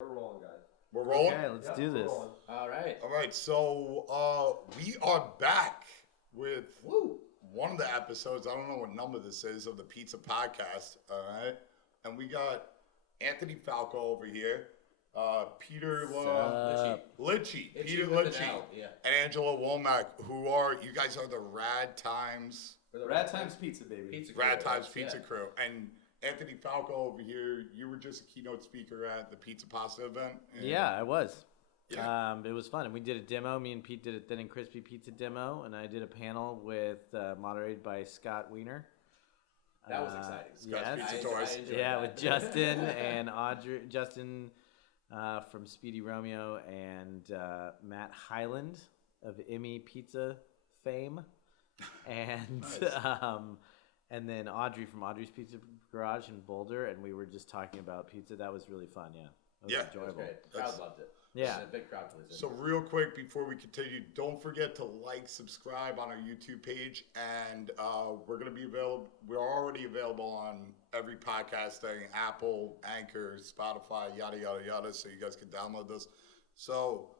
We're rolling, guys. We're rolling? Okay, let's do this. All right. All right, so we are back with one of the episodes. I don't know what number this is of the Pizza Podcast. All right, and we got Anthony Falco over here, Peter Litchi, Peter Litchi, and Angela Womack, you guys are the Rad Times. Rad Times Pizza, baby. Rad Times Pizza Crew. And Anthony Falco over here, you were just a keynote speaker at the Pizza Pasta event. Yeah, I was. Yeah. It was fun. And we did a demo. Me and Pete did a thin and crispy pizza demo. And I did a panel with, moderated by Scott Wiener. That was exciting. Scott's Pizza Tours. Yeah, with Justin and Audrey. Justin from Speedy Romeo and Matt Hyland of Emmy Pizza fame. And and then Audrey from Audrey's Pizza Garage in Boulder, and we were just talking about pizza. That was really fun, yeah. It was enjoyable. The crowd loved it. Yeah. A big crowd pleaser. So real quick before we continue, don't forget to subscribe on our YouTube page, and we're gonna be available. We're already available on every podcast thing: Apple, Anchor, Spotify, yada yada yada. So you guys can download this. So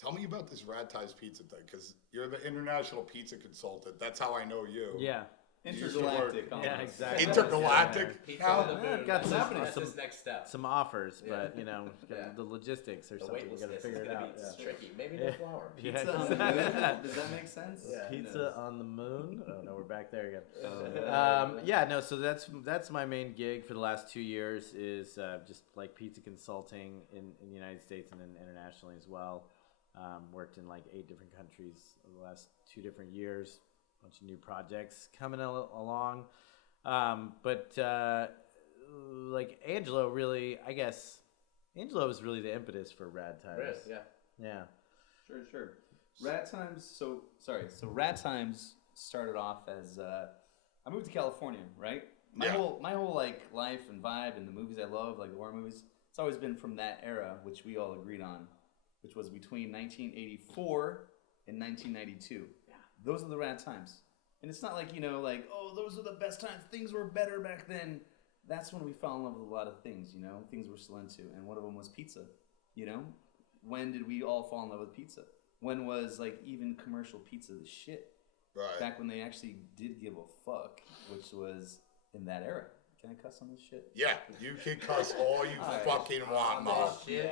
tell me about this Rad Ties Pizza thing, because you're the international pizza consultant. That's how I know you. Yeah. Intergalactic. Yeah, exactly. Intergalactic. Pizza on the moon. got That's his next step. Some offers, but the logistics or The something. wait We list got to is figure it gonna out. be tricky. Maybe no flour. Pizza on the moon? Does that make sense? Yeah. Pizza on the moon. Oh no, we're back there again. So that's my main gig for the last 2 years is just like pizza consulting in the United States and then internationally as well. Worked in like 8 different countries over the last 2 different years. Bunch of new projects coming along. But like Angelo really, I guess, Angelo was really the impetus for Rad Times. Yeah. Yeah. Sure. Rad Times, so Rad Times started off as, I moved to California, right? My whole like life and vibe and the movies I love, like the war movies, it's always been from that era, which we all agreed on, which was between 1984 and 1992. Those are the Rad Times. And it's not like, oh, those are the best times. Things were better back then. That's when we fell in love with a lot of things, things we're still into. And one of them was pizza, When did we all fall in love with pizza? When was, like, even commercial pizza the shit? Right. Back when they actually did give a fuck, which was in that era. Can I cuss on this shit? Yeah, you can cuss all you fucking want, Mom. Yeah.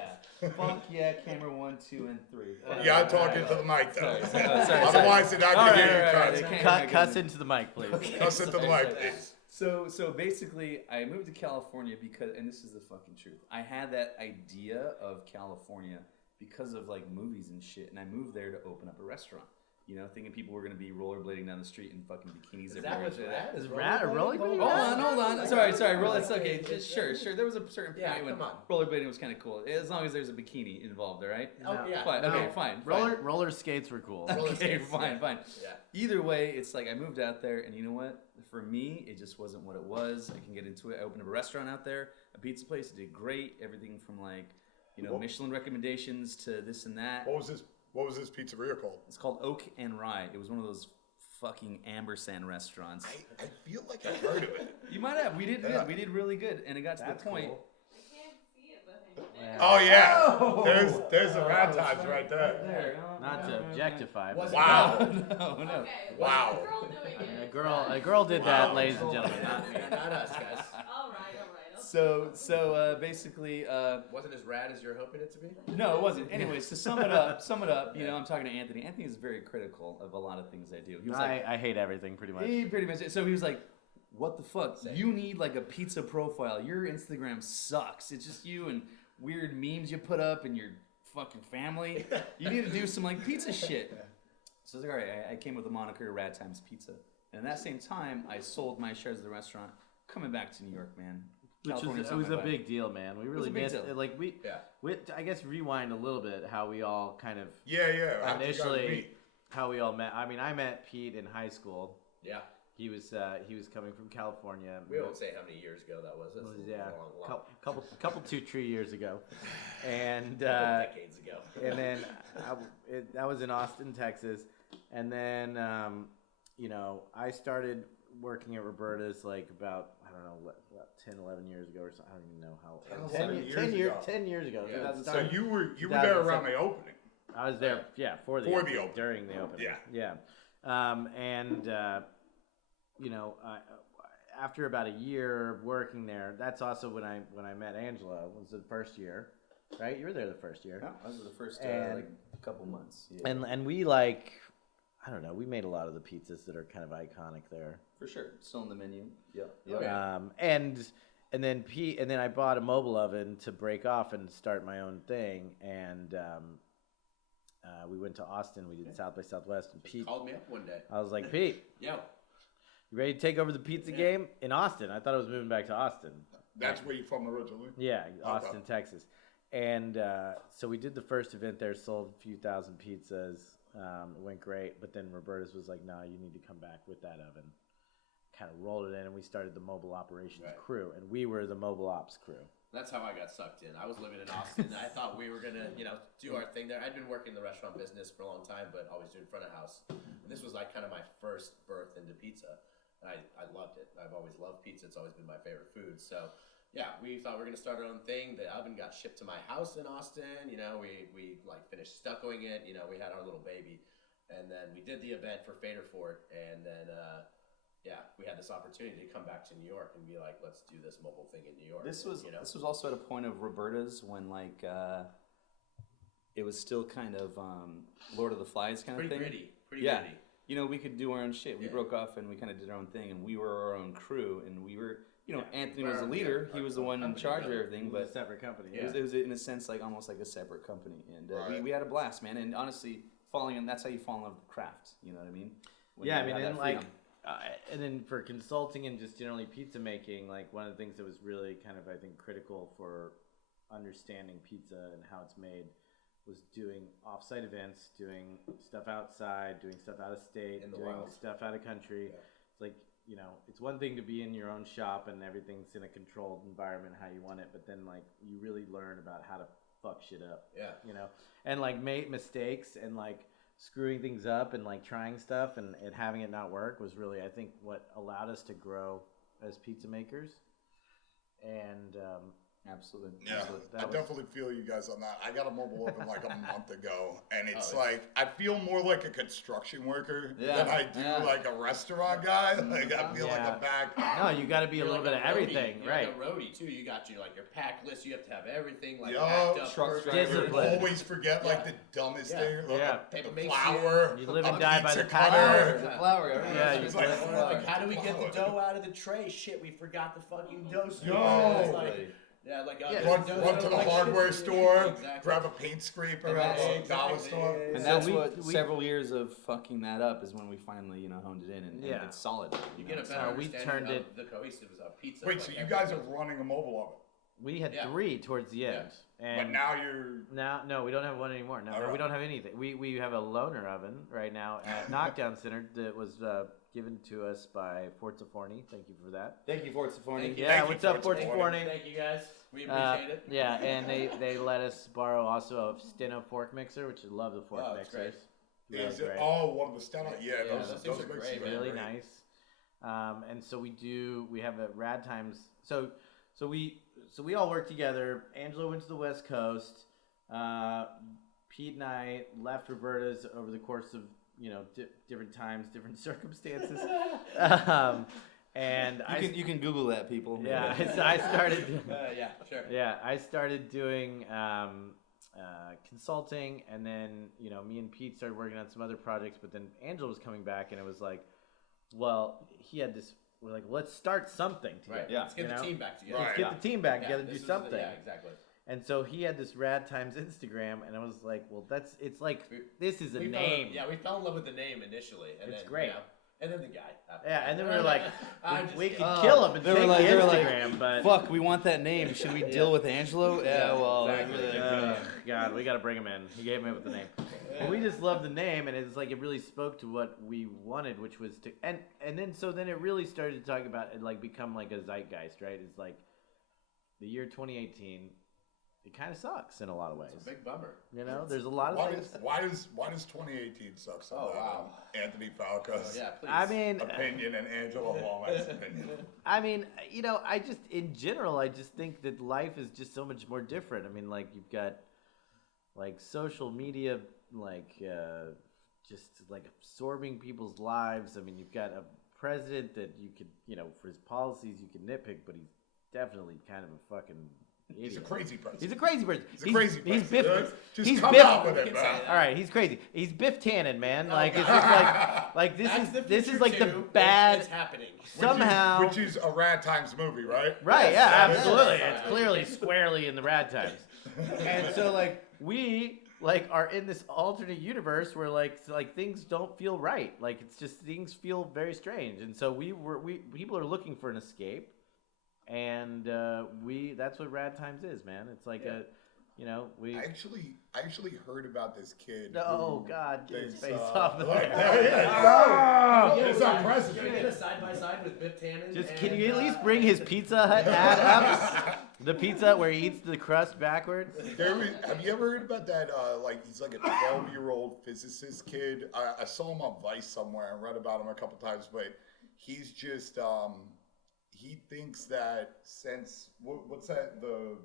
Fuck yeah, camera 1, 2, and 3. You gotta talk into the mic, though. Sorry. Otherwise, they're not gonna hear you cuss. Cuss into the mic, please. Cuss into the mic, please. So basically, I moved to California because, and this is the fucking truth, I had that idea of California because of like movies and shit, and I moved there to open up a restaurant. Thinking people were going to be rollerblading down the street in fucking bikinis. Is that what's rad? Is rad or rollerblading? Hold on. Sorry. It's okay. Sure. There was a certain point when come on. rollerblading was kind of cool. As long as there's a bikini involved, all right? Oh, yeah. Fine. No. Okay, fine. Roller skates were cool. Okay, fine. Yeah. Either way, it's like I moved out there, and you know what? For me, it just wasn't what it was. I can get into it. I opened up a restaurant out there, a pizza place. It did great. Everything from like, Michelin recommendations to this and that. What was this pizzeria called? It's called Oak and Rye. It was one of those fucking ampersand restaurants. I feel like I heard of it. You might have. We did good. We did really good, and it got to the point. Cool. I can't see it, but Oh yeah, there's the Rad Times right there. Not to objectify. Was But Wow. No. okay. Wow. What's the girl doing it? a girl did that, ladies and gentlemen. Not me. Not us, guys. All right. So basically, Wasn't as rad as you're hoping it to be? no, it wasn't. Anyways, to sum it up, I'm talking to Anthony. Anthony is very critical of a lot of things I do. He was like, I hate everything pretty much. he pretty much. So he was like, "What the fuck? Same. You need like a pizza profile. Your Instagram sucks. It's just you and weird memes you put up and your fucking family. You need to do some like pizza shit." So I was like, all right, I came with the moniker Rad Times Pizza. And at that same time, I sold my shares of the restaurant coming back to New York, man. It was a big deal, man. We really missed it. Like we, I guess rewind a little bit how we all kind of initially how we all met. I mean, I met Pete in high school. Yeah. He was coming from California. We won't say how many years ago that was. Couple 2-3 years ago, and decades ago. And then that was in Austin, Texas, and then I started working at Roberta's like about, I don't know, what 10, 11 years ago or something. I don't even know how. 10 years ago. Yeah. So you were there around the opening. I was there, for the opening, during the opening. Yeah. You know, after about a year of working there, that's also when I met Angela. It was the first year, right? You were there the first year. Yeah, that was the first And- couple months. Yeah. And we like, I don't know, we made a lot of the pizzas that are kind of iconic there. For sure, still in the menu. Yeah. Oh, yeah. And then I bought a mobile oven to break off and start my own thing. And we went to Austin. We did South by Southwest. And Pete Called me up one day. I was like, Pete, Yo. you ready to take over the pizza game in Austin? I thought I was moving back to Austin. That's where you're from originally? Yeah, Austin, Texas. And so we did the first event there, sold a few thousand pizzas. It went great. But then Roberta's was like, no, you need to come back with that oven. Kind of rolled it in, and we started the mobile operations crew. And we were the mobile ops crew. That's how I got sucked in. I was living in Austin. I thought we were gonna, do our thing there. I'd been working in the restaurant business for a long time, but always doing front of house. And this was like kind of my first birth into pizza. I loved it. I've always loved pizza. It's always been my favorite food. So, yeah, we thought we were gonna start our own thing. The oven got shipped to my house in Austin. We like finished stuccoing it. We had our little baby, and then we did the event for Faderfort, and then. We had this opportunity to come back to New York and be like, let's do this mobile thing in New York. This was also at a point of Roberta's when it was still kind of Lord of the Flies kind of thing. Pretty Yeah. gritty. We could do our own shit. We broke off and we kind of did our own thing, and we were our own crew, and we were, Anthony was the leader. He was the one in charge of everything, It was but a separate company. it was in a sense like almost like a separate company, and we had a blast, man. And honestly, that's how you fall in love with the craft. You know what I mean? When you have that freedom. And then for consulting and just generally pizza making, like one of the things that was really kind of, I think, critical for understanding pizza and how it's made was doing off-site events, doing stuff outside, doing stuff out of state, doing stuff out of country. Yeah. It's like, it's one thing to be in your own shop and everything's in a controlled environment how you want it, but then like you really learn about how to fuck shit up. Yeah. And like make mistakes and like screwing things up and like trying stuff and having it not work was really, I think, what allowed us to grow as pizza makers. And Absolutely. Yeah, That I was- definitely feel you guys on that. I got a mobile oven like a month ago, and it's like I feel more like a construction worker than I do like a restaurant guy. Like I feel like a back. No, you got to be a little bit of everything, You're right? like a roadie too. You got your pack list. You have to have everything like Yo, packed up. truck perfect. driver. Discipline. Always forget like the dumbest Yeah. thing. Yeah. It The makes flour. You live and a die by pizza the cutter. power. The flour. Yeah, It's like, Or like, how do we get the dough out of the tray? Shit, we forgot the fucking dough. Yo. It's like, yeah, like Run to the hardware store, grab a paint scraper And at that's- a dollar exactly. store. And So that's we- what we- several years of fucking that up is when we finally, honed it in and it's solid. You get a so- better we understanding turned of it- the cohesiveness of pizza. Wait, like so you every guys are pizza. running a mobile oven, We had Yeah. 3 towards the end. And but now you're. no, we don't have one anymore. No, All we right. don't have anything. We have a loaner oven right now at Knockdown Center that was given to us by Forza Forni. Thank you for that. Thank you, Fort Safoni. Thank you. Yeah, you, what's up, Forza Forza Forni. Forni? Thank you guys. We appreciate it. Yeah, and they let us borrow also a Steno fork mixer, which I love the fork Oh, it's mixers. great. Really Is it, great. one of the Steno? Yeah, Yeah, those those things are make great, some man. Really great. nice. And so we have a Rad Times. So we all work together. Angelo went to the West Coast. Pete and I left Roberta's over the course of different times, different circumstances. And You can Google that, people. yeah, I started. Yeah, sure. Yeah, I started doing consulting, and then me and Pete started working on some other projects. But then Angelo was coming back, and it was like, well, he had this. We're like, let's start something together. Right. Yeah. Let's get the team back together. Right. Get the team back Yeah, together, this do is something. Yeah, exactly. And so he had this Rad Times Instagram, and I was like, well, it's like this is a We name. we fell in love with the name initially, and It's then great. and then the guy. Yeah, and then we were like, I'm just we kidding. could kill him and They take were the like, Instagram, but fuck, we want that name. Should we deal with Angelo? Yeah, well, exactly. God, we got to bring him in. He gave me with the name. But we just loved the name, and it's like it really spoke to what we wanted, which was to and then it really started to talk about it, like become like a zeitgeist, right? It's like the year 2018 it kind of sucks in a lot of ways. It's a big bummer. You know, there's a lot of Why things. does 2018 suck so Oh, bad? wow. Anthony Falco's Yeah, please. I mean, opinion and Angela Hallman's opinion. I mean, you know, I just in general, I just think that life is just so much more different. I mean, like you've got like social media, like just like absorbing people's lives. I mean, you've got a president that you could, you know, for his policies you can nitpick, but he's definitely kind of a fucking idiot. He's a crazy person. He's a crazy person. He's a crazy person. He's Biff. Just he's come Biff. out with it, man. All right, he's crazy. He's Biff Tannen, man. Oh, Like it's God. just like That's the this is future like the too. bad It's happening. somehow. Which is a Rad Times movie, right? Right, Yes, yeah, yes, absolutely. yes. It's clearly squarely in the rad times. And so like we like are in this alternate universe where like things don't feel right. Like it's just things feel very strange. And so we people are looking for an escape. And that's what rad times is, man. It's like a you know, we I actually heard about this kid. oh who God, get his thinks, face off of like, there. there he is. Oh, Yeah, it's can our we president. get a side by side with Biff Tannen? Just and, can you at least bring his Pizza Hut ad up? The pizza where he eats the crust backwards? Have you ever heard about that? Like he's like a 12-year-old physicist kid. I saw him on Vice somewhere and read about him a couple times, but he's just he thinks that since what's that the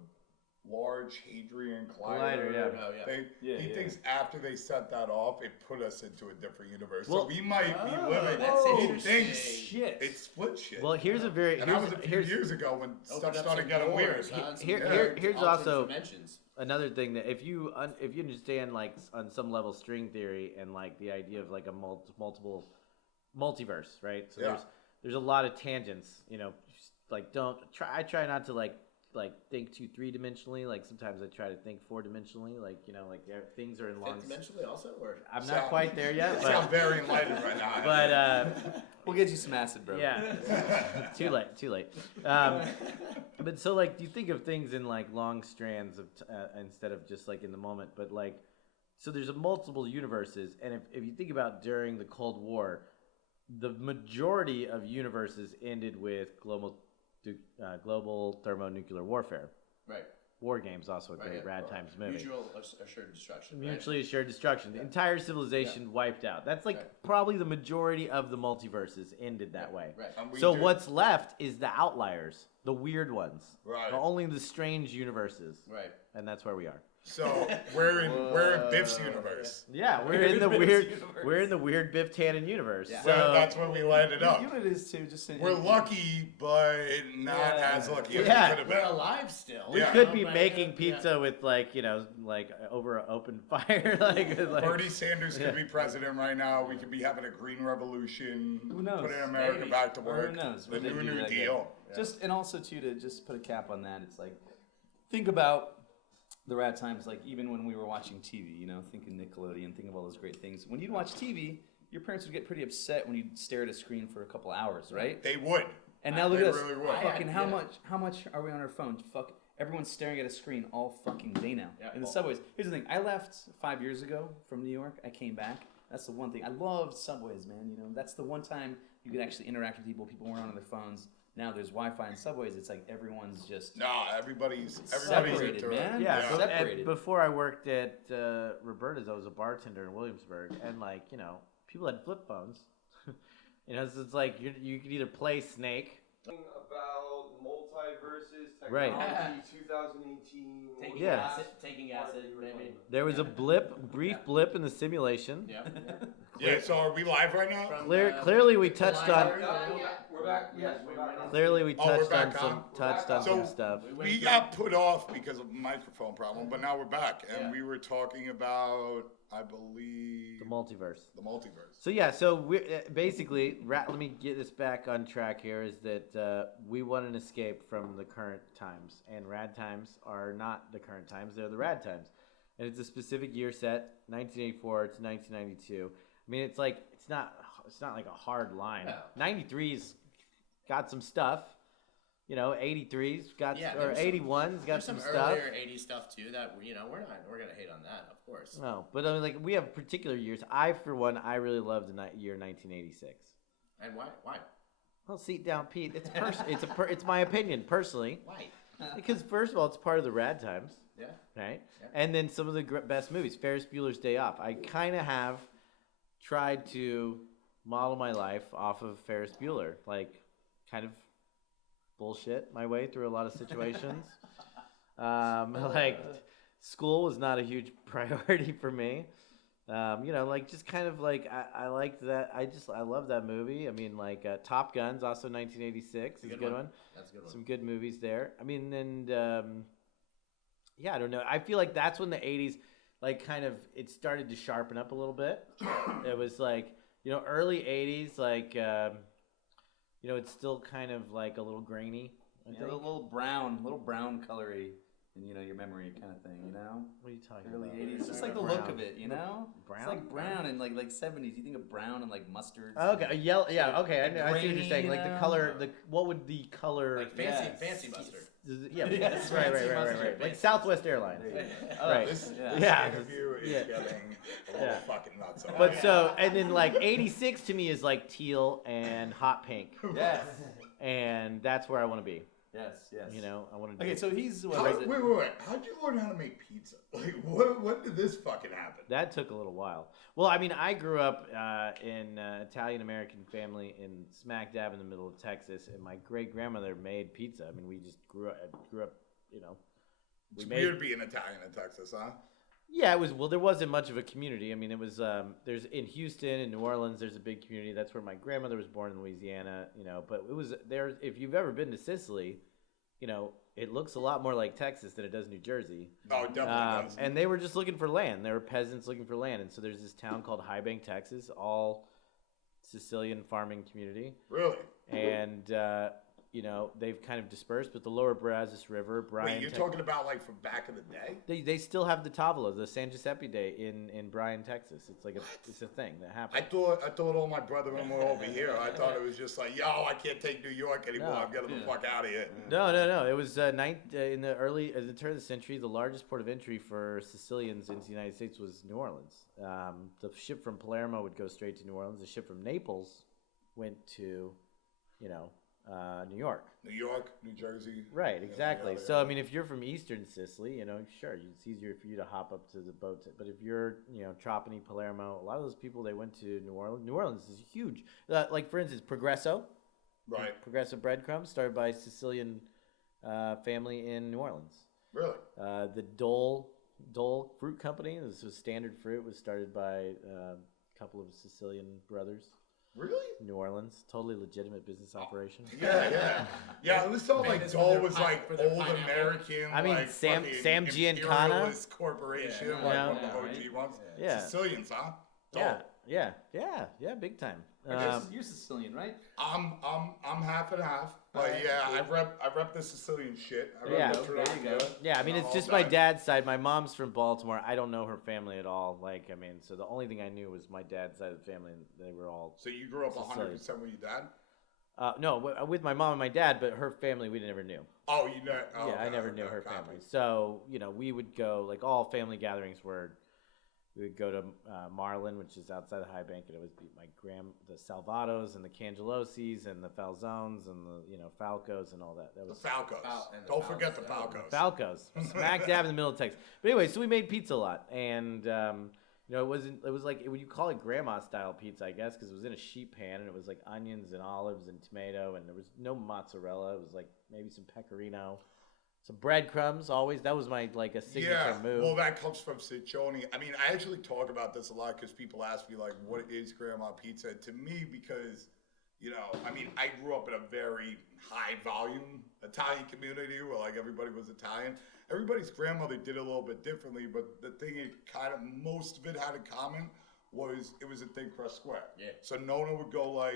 Large Hadron Collider Collider, yeah. Oh, yeah. thing? Yeah, he yeah. thinks after they set that off, it put us into a different universe. Well- so we might be living. that's He interesting. thinks Shit. it split shit. Well, here's a very and that was a few years ago when Opened stuff up started some getting weird. doors, huh, and some here's alternate also- dimensions. another thing that if you understand like on some level string theory and like the idea of like a multiple multiverse, right? So Yeah. there's a lot of tangents, you know. Like I try not to like think 3-dimensionally. Like sometimes I try to think 4-dimensionally. Like you know, like things are in long. Fifth dimensionally also, or I'm not quite there yet, You sound but very enlightened right now. We'll get you some acid, bro. yeah, too late. But so like you think of things in like long strands of instead of just like in the moment. But like so there's a multiple universes, and if you think about during the Cold War, the majority of universes ended with global thermonuclear warfare. right, War Games, also a great yeah. Rad Times movie. mutual assured destruction. right? Mutually assured destruction. The entire civilization wiped out. That's like Right. probably the majority of the multiverses ended that way. Right. And we So do- what's left is the outliers, the weird ones, Right. only the strange universes, Right. and that's where we are. So we're in Biff's universe. Yeah, we're in the weird Biff Tannen universe. Yeah. So That's where we landed up. You know what it is too. Just We're lucky, but not as lucky as Yeah. we could have We're been. alive still. we Yeah. could be Right. making Yeah. pizza with like over an open fire, like Bernie Sanders could be president right now. We could be having a green revolution. Who knows? Putting America Maybe. back to Or work. who knows? The What they new do New that day. Deal. Just and also too to just put a cap on that. It's like think about the Rat Times. Like even when we were watching TV, you know, thinking Nickelodeon, think of all those great things. When you'd watch TV, your parents would get pretty upset when you'd stare at a screen for a couple hours, right? They would. And now look They at us. really would. Fucking how Yeah. much are we on our phones? Fuck. Everyone's staring at a screen all fucking day now. Yeah. In the subways. Here's the thing. I left 5 years ago from New York. I came back. That's the one thing. I loved subways, man. You know, that's the one time you could actually interact with people. People weren't on their phones. Now there's Wi-Fi in subways. It's like everyone's just Nah, everybody's separated, into it. man. Yeah, so separated. before I worked at Roberta's, I was a bartender in Williamsburg, and like you know, people had flip phones. You know, so it's like you could either play Snake. About multiverses, Right. technology, 2018. Taking Yeah. acid, maybe. There was a brief blip in the simulation. Yeah. Yeah, so are we live right now? From, Clearly, we touched on. We're back. Yes, we're back. Clearly, we Oh, we're touched on back some on? So, stuff. We got put off because of a microphone problem, but now we're back. And Yeah. we were talking about, I believe, The multiverse. the multiverse. So yeah, so we basically, let me get this back on track here. Is that we want an escape from the current times, and rad times are not the current times; they're the rad times, and it's a specific year set, 1984 to 1992. I mean, it's not like a hard line. No. 93's got some stuff, you know. 83's got Yeah, or there's some- 81's got There's some some stuff. earlier '80s stuff too that we're gonna hate on that, of course. No, but I mean, like we have particular years. For one, I really love the year 1986. And why? Why? Well, seat down, Pete. It's it's my opinion personally. Why? Because first of all, it's part of the rad times. Yeah. right? Yeah. And then some of the best movies. Ferris Bueller's Day Off. I kind of have tried to model my life off of Ferris Bueller, like kind of bullshit my way through a lot of situations. Like school was not a huge priority for me. Like just kind of like I liked that. I love that movie. I mean, like Top Gun's also 1986 is a good one. That's a good one. Some good movies there. I mean, and I don't know. I feel like that's when the 80s, like, kind of it started to sharpen up a little bit. It was like, early 80s, like, it's still kind of like a little grainy. I think. A little brown colory in your memory kind of thing. What are you talking Early about? 80s. It's just like the Brown. look of it. Brown? It's like brown and like 70s. You think of brown and like mustard. Okay, a yellow. Yeah, okay. I see what you're grainy, saying. Like the color. What would the color? Like fancy mustard. Yeah, Yes, right. fancy mustard. Like Southwest Airlines. Right. This Yeah. interview is Yeah. getting a little fucking nuts. But and then like 86 to me is like teal and hot pink, Yes. and that's where I want to be. Yes. I want to. Okay, so he's Wait. How'd you learn how to make pizza? Like, when did this fucking happen? That took a little while. Well, I mean, I grew up in an Italian-American family in smack dab in the middle of Texas, and my great-grandmother made pizza. I mean, we just grew up, It's weird being Italian in Texas, huh? Yeah, it was. Well, there wasn't much of a community. I mean, it was. There's in Houston and New Orleans. There's a big community. That's where my grandmother was born in Louisiana. But it was there. If you've ever been to Sicily, it looks a lot more like Texas than it does New Jersey. Oh, it definitely does. And they were just looking for land. They were peasants looking for land. And so there's this town called High Bank, Texas, all Sicilian farming community. Really? And they've kind of dispersed, but the lower Brazos River, Bryan. Wait, you're talking about like from back in the day? They still have the Tavola, the San Giuseppe Day in Bryan, Texas. It's like it's a thing that happens. I thought all my brethren were over here. I thought it was just like, yo, I can't take New York anymore. No. I'm getting the fuck out of here. No. It was in the turn of the century, the largest port of entry for Sicilians into the United States was New Orleans. The ship from Palermo would go straight to New Orleans. The ship from Naples went to, New York. New York, New Jersey. Right, exactly. Yeah. So, I mean, if you're from eastern Sicily, sure, it's easier for you to hop up to the boat. But if you're, Trapani, Palermo, a lot of those people, they went to New Orleans. New Orleans is huge. Like, for instance, Progresso. Right. Progresso breadcrumbs started by a Sicilian family in New Orleans. Really? The Dole Fruit Company, this was Standard Fruit, was started by a couple of Sicilian brothers. Really? New Orleans, totally legitimate business operation. Yeah. It was something like Dole was like for their old pineapple. American. I mean, like, Sam fucking Giancana. imperialist corporation, Yeah. like Yeah. one of the OG ones. Yeah. Sicilians, huh? Dole. Yeah, big time. You're Sicilian, right? I'm half and half, but I rep the Sicilian shit. I rep Yeah. the There you Trinidad. go. Yeah, I mean, it's All just that. my dad's side. My mom's from Baltimore. I don't know her family at all. Like, I mean, so the only thing I knew was my dad's side of the family, and they were all. So you grew up Sicilian. 100% with your dad? No, with my mom and my dad, but her family we never knew. Oh, you know? Oh, Yeah, I never knew her family. So, we would go, like, all family gatherings we would go to Marlin, which is outside of High Bank, and it would be the Salvatos and the Cangelosis and the Falzones and the, Falcos and all that. That The was Falcos. and the Don't forget the Falcos. Falcos. Falcos, smack dab in the middle of Texas. But anyway, so we made pizza a lot, and it was like, would you call it grandma style pizza, I guess, because it was in a sheet pan, and it was like onions and olives and tomato, and there was no mozzarella. It was like maybe some pecorino, some breadcrumbs. Always, that was my a signature move. Well, that comes from Ciccione. I mean, I actually talk about this a lot because people ask me, like, what is grandma pizza? To me, because, I mean, I grew up in a very high volume Italian community where, like, everybody was Italian. Everybody's grandmother did it a little bit differently, but the thing most of it had in common was it was a thin crust square. Yeah. So Nona would go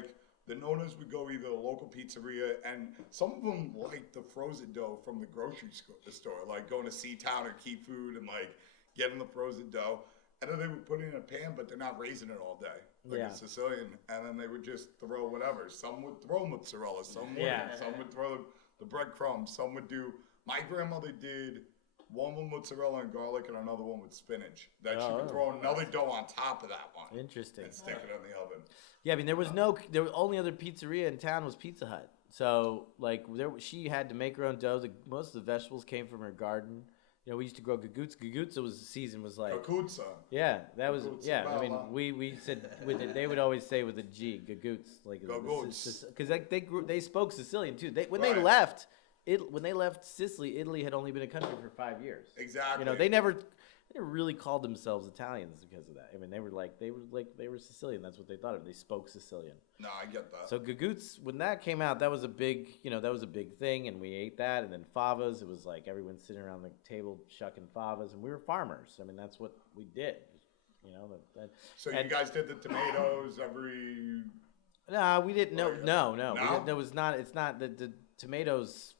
the Nonas would go either a local pizzeria, and some of them liked the frozen dough from the grocery store, like going to Seatown or Key Food and like getting the frozen dough. And then they would put it in a pan, but they're not raising it all day like Yeah. a Sicilian. And then they would just throw whatever. Some would throw mozzarella, some wouldn't. Yeah. Some would throw the breadcrumbs. Some would do. My grandmother did one with mozzarella and garlic, and another one with spinach. That she would throw another dough on top of that one Interesting. and stick it in the oven. Yeah, I mean, the only other pizzeria in town was Pizza Hut. So, like, she had to make her own dough. Most of the vegetables came from her garden. we used to grow gagoots. Gagoots was the season was like Kakutsa. yeah, that was Gagoots yeah. I mean, Bella. we said with it. They would always say with a G, gagoots, like Gagoots. because they spoke Sicilian too. When Right. they left. When they left Sicily, Italy had only been a country for 5 years. Exactly. They never really called themselves Italians because of that. I mean, they were Sicilian. That's what they thought of. They spoke Sicilian. No, I get that. So gagoots, when that came out, that was a big, thing, and we ate that. And then favas, it was like everyone sitting around the table shucking favas, and we were farmers. I mean, that's what we did. So you guys did the tomatoes every. No, we didn't. No. No? There was not. It's not the tomatoes.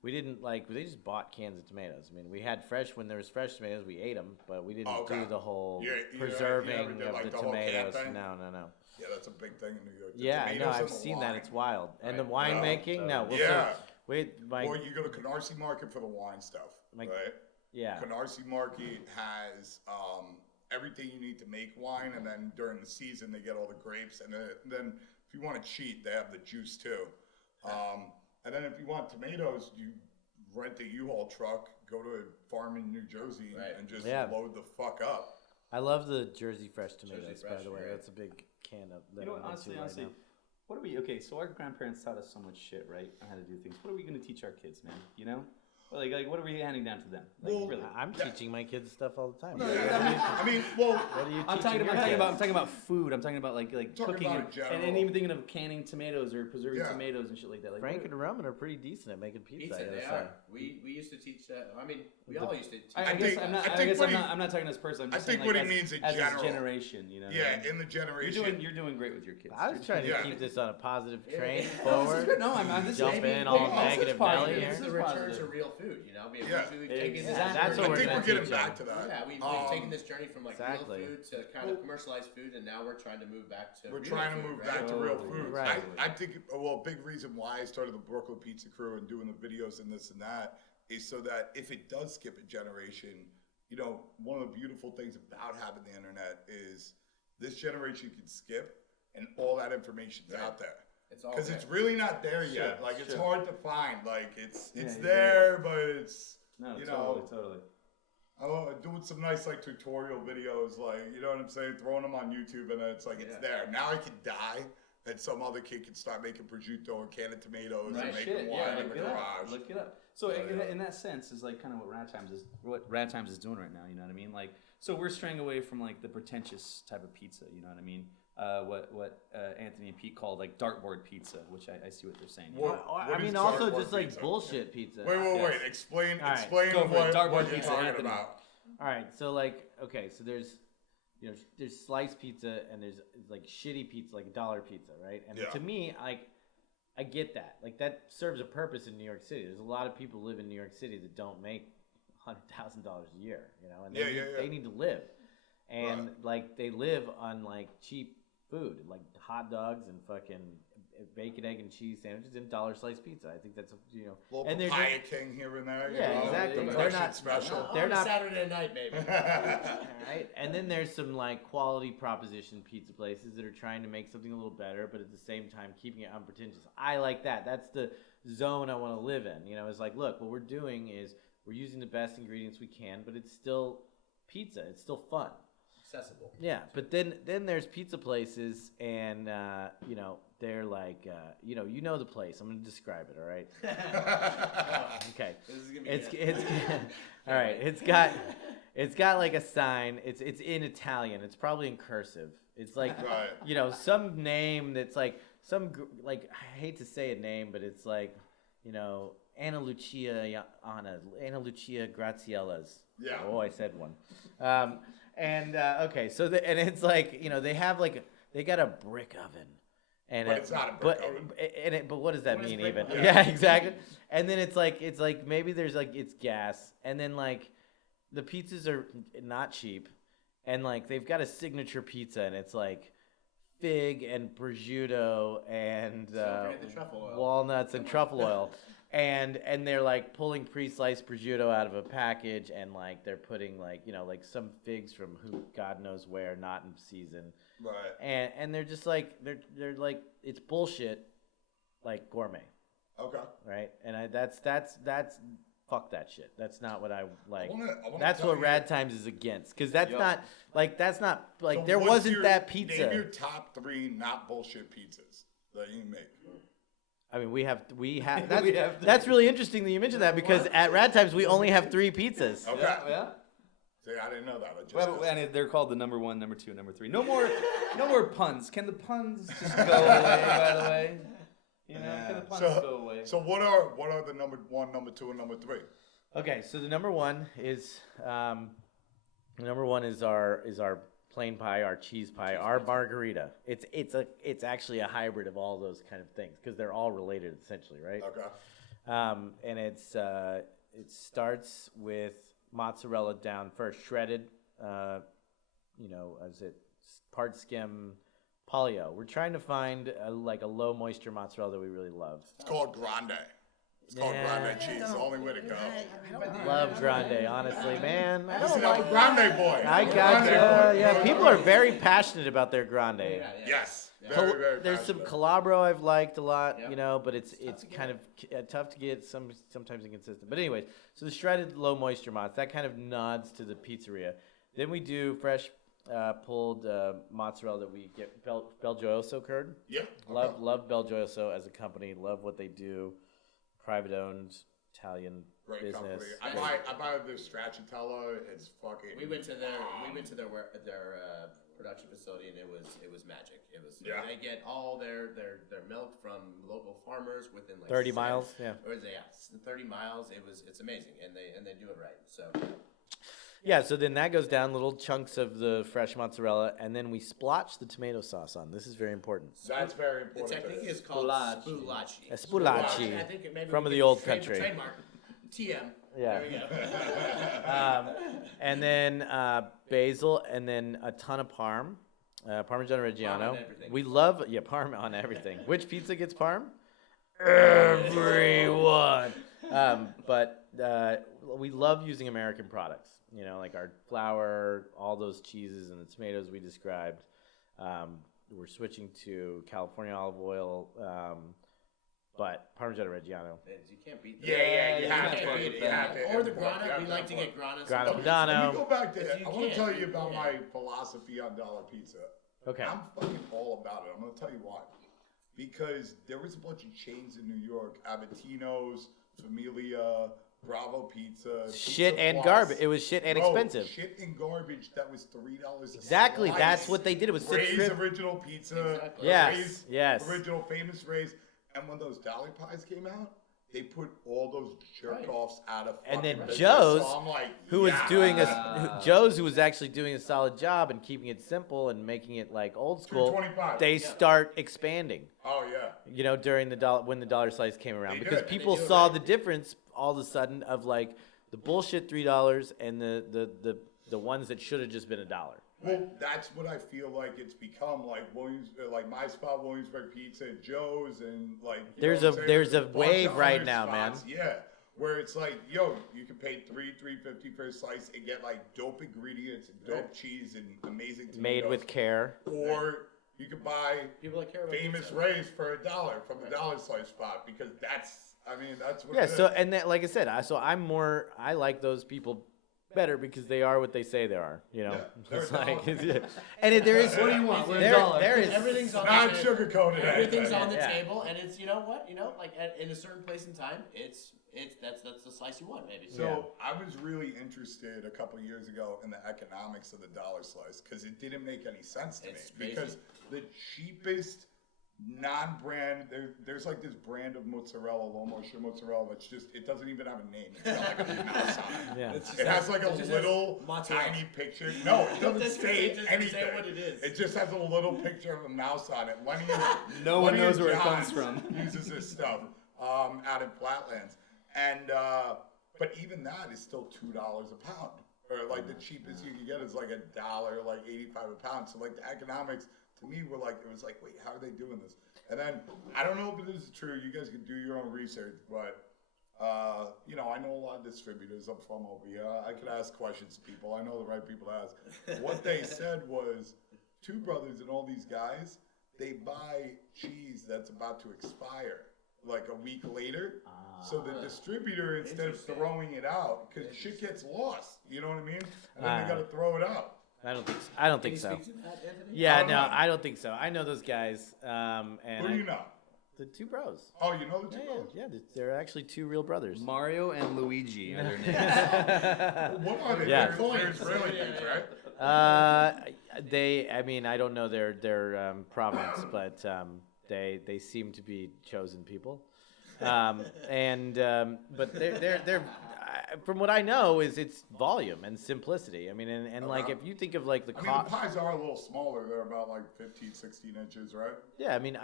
We didn't they just bought cans of tomatoes. I mean, we had fresh when there was fresh tomatoes. We ate them, but we didn't do the whole preserving you never did, of the the whole can tomatoes. thing? No. Yeah, that's a big thing in New York. The Yeah, no, tomatoes I've and the seen that. wine. It's wild. And the Right. winemaking. No, we'll Yeah. wait. Or you go to Canarsie Market for the wine stuff, right? Yeah. Canarsie Market has everything you need to make wine, and then during the season they get all the grapes, and then if you want to cheat, they have the juice too. And then if you want tomatoes, you rent a U-Haul truck, go to a farm in New Jersey, and just load the fuck up. I love the Jersey Fresh tomatoes. Jersey by Fresh, the way, right. that's a big can of. That You know I'm what, into honestly, now. what are we, okay, so our grandparents taught us so much shit, right, on how to do things. What are we going to teach our kids, man, you know? Like, what are we handing down to them? Like, Well, really. I'm teaching my kids stuff all the time. I mean, well, What are you I'm teaching talking your about, kids? food. I'm talking about like Talking cooking about in and general. even thinking of canning tomatoes or preserving Yeah. tomatoes and shit like that. Like, Frank and Roman are pretty decent at making pizza. I Pizza, gotta they say. are. We used to teach that. I mean, we all used to teach. I think- guess I'm not. I I think guess what I'm he- not. I'm not talking as a person. I'm I just think saying, what like, he means in as general. a generation, you know. what I yeah, mean? in the generation. You're doing great with your kids. I was trying to Yeah. keep this on a positive train Yeah. forward. No, I'm this Jump is, in maybe- all maybe this is negative positive. Nelly This here. is This a is return to positive. real food, We've Yeah. taken this Exactly. That's journey. what I we're think gonna we're getting teach back them. to that. Yeah, we've taken this journey from Exactly. real food to kind of commercialized food, and now we're trying to move back to. We're real trying to food, move right? back to real Totally. food. Right. I think, a big reason why I started the Brooklyn Pizza Crew and doing the videos and this and that is so that if it does skip a generation, one of the beautiful things about having the internet is this generation can skip and all that information's Right. out there. It's all Because there. it's really not there yet. Sure, Like, it's sure. hard to find. Like, it's Yeah, there, but it's, No, you totally. I'm doing some nice tutorial videos, you know what I'm saying, throwing them on YouTube, and it's like it's Yeah. there. Now I could die, and some other kid can start making prosciutto or canned tomatoes Right. and making Shit, wine yeah, in the look it up. garage. Look it up. So Yeah, yeah. in that sense, is like kind of what Rad Times is doing right now. You know what I mean? Like, so we're straying away from like the pretentious type of pizza. You know what I mean? What Anthony and Pete called like dartboard pizza, which I see what they're saying. you know? What- I what mean, is also dartboard just like pizza? bullshit pizza. Wait, Yes. explain, All right. explain Go for it. what Dartboard you're pizza, talking Anthony. about. All right, so so there's there's sliced pizza and there's like shitty pizza, like $1 pizza, right? And Yeah. to me, I get that. Like, that serves a purpose in New York City. There's a lot of people live in New York City that don't make $100,000 a year, and they need to live, and like they live on like cheap food, like hot dogs and fucking bacon, egg, and cheese sandwiches and $1 sliced pizza. I think that's Little and they're papaya king here and there. Yeah, exactly. The They're Mexican not- special. they're On a not- Saturday night, maybe. right? And then there's some like quality proposition pizza places that are trying to make something a little better, but at the same time keeping it unpretentious. I like that. That's the zone I want to live in. It's like, look, what we're doing is we're using the best ingredients we can, but it's still pizza. It's still fun. Accessible. Yeah, but then there's pizza places, and they're like, you know the place. I'm gonna describe it. All right. Okay. This is gonna be It's good. all right. It's got like a sign. It's in Italian. It's probably in cursive. It's like Right. some name that's like like, I hate to say a name, but it's like Anna Lucia Graziella's. Yeah. Oh, I said one. Okay, so and it's like they have they got a brick oven. And But it's not a brick oven. But what does that What is mean brick even? oven? Yeah, exactly. And then it's like maybe there's it's gas, and then the pizzas are not cheap, and they've got a signature pizza, and it's like fig and prosciutto and Don't forget the truffle oil. walnuts and truffle oil. And they're pulling pre-sliced prosciutto out of a package, and they're putting some figs from who God knows where, not in season. Right. And they're just they're like, it's bullshit, gourmet, Okay. right? And fuck that shit. That's not what I like. I wanna That's tell what you- Rad Times is against, because that's Yup. not like So there what's wasn't your- that pizza. Name your top 3 not bullshit pizzas that you make. I mean, we have We that's, have that's really interesting that you mentioned that, because at Rad Times we only have 3 pizzas. Okay. Yeah. See, I didn't know that. I just Well, and they're called the number 1, number 2, number 3. No more puns. Can the puns just go away? By the way, can the puns go away? So what are the number 1, number 2, and number 3? Okay, so the number one is our plain pie, our cheese pie, our margarita. It's actually a hybrid of all those kind of things, because they're all related essentially, right? Okay. And it starts with mozzarella down first, shredded. As it part skim polio. We're trying to find a low moisture mozzarella that we really love. It's called grande. It's called grande cheese. It's the only way to go. Love grande, honestly, man. I Listen, don't I'm a like. grande boy. I I'm a got grande you. boy. Yeah, people are very passionate about their grande. Yes. Col- Very, very There's some passionate. Calabro I've liked a lot, Yeah. but it's kind of tough to get, sometimes inconsistent. But anyways, so the shredded low moisture mozz, that kind of nods to the pizzeria. Then we do fresh pulled mozzarella that we get Belgioioso curd. Yeah. Love Belgioioso as a company. Love what they do. Private owned Italian Great business. company. I buy the stracciatella. It's fucking. We went to their production facility, and it was magic. It was they get all their milk from local farmers within 30 miles. Yeah. Or is it, 30 miles. It's amazing, and they do it right. So Yeah, so then that goes down, little chunks of the fresh mozzarella, and then we splotch the tomato sauce on. This is very important. That's very the important. technique is called spulacci. A spulacci. I think maybe From we the could old country. Trademark. TM. Yeah. There we go. And then basil, and then a ton of Parmesan Reggiano. on everything. We love, Parm on everything. Which pizza gets Parm? Everyone. But we love using American products. Like our flour, all those cheeses and the tomatoes we described. We're switching to California olive oil, but Parmigiano Reggiano. You can't beat that. Yeah, you You have can't to. beat You that. have to. Or the grana. We like to get grana. Grana sometimes. Padano. Let me go back to If that. you I want to can't, tell you about yeah. my philosophy on dollar pizza. Okay. I'm fucking all about it. I'm going to tell you why. Because there was a bunch of chains in New York, Avatino's, Familia, Bravo Pizza. Shit Pizza and Plus. garbage. It was shit and Bro, expensive. Shit and garbage that was $3 a Exactly. slice. That's what they did. It was such Ray's trip. original pizza. Exactly. Yes, Ray's yes. original famous Ray's. And when those dollar pies came out, they put all those jerk offs out of And then fucking business. Joe's, So I'm like, who was yeah. doing Joe's, who was actually doing a solid job and keeping it simple and making it like old school. $2.25. They start expanding. Oh yeah. During when the dollar slice came around, They because did. people They do it saw right. the difference all of a sudden of like the bullshit $3 and the ones that should have just been $1. Well, that's what I feel like it's become. Like like my spot, Williamsburg Pizza, Joe's, and like you There's know a- what I'm saying? there's a bunch wave of right other now, man. spots, Yeah, where it's like, yo, you can pay $3.50 for a slice and get like dope ingredients, and dope cheese, and amazing tomatoes. Made with care. Or you can buy People that care about famous pizza. Ray's for $1 from the dollar slice spot because that's what. Yeah. it So is. and that, like I said, I like those people better because they are what they say they are. they're It's a like, dollar. and there is. What do you want? We're a There, dollar. there is. Everything's on Not the table. sugar coated. Everything's on the Yeah. table, and it's like in a certain place in time, that's the slice you want, maybe. So I was really interested a couple of years ago in the economics of the dollar slice because it didn't make any sense to It's me. crazy. Because the cheapest non-brand, there's like this brand of mozzarella, low moisture mozzarella, that's just it doesn't even have a name. It's got like a mouse on it. Yeah. It's just It has like a it just little says mozzarella. tiny picture. No, it doesn't It say doesn't anything. say what it is. It just has a little picture of a mouse on it. Lenny, No one Lenny knows and where it John's comes from. Uses this stuff out in Flatlands, and but even that is still $2 a pound. Or like the cheapest you can get is like $1, like 85 a pound. So like the economics to me were like it was like wait, how are they doing this? And then I don't know if this is true. You guys can do your own research, but I know a lot of distributors. I'm from over here. I could ask questions to people. I know the right people to ask. What they said was, Two Brothers and all these guys, they buy cheese that's about to expire, like a week later. So the distributor, instead of Interesting. throwing it out, because shit gets lost, you know what I mean? And then they got to throw it out. I don't think. I don't Can think you so. speak to that, Anthony? Yeah, I don't no, know. I don't think so. I know those guys, and Who do you know? the two bros. Oh, you know the two Yeah, brothers? yeah, they're actually two real brothers. Mario and Luigi are their names. What are they? Yeah. They're Israeli dudes, right? I mean, I don't know their provenance, but they seem to be chosen people, but they're from what I know is it's volume and simplicity. I mean, and like if you think of like the I mean, the cost, pies are a little smaller. They're about like 15, 16 inches, right? yeah, I mean,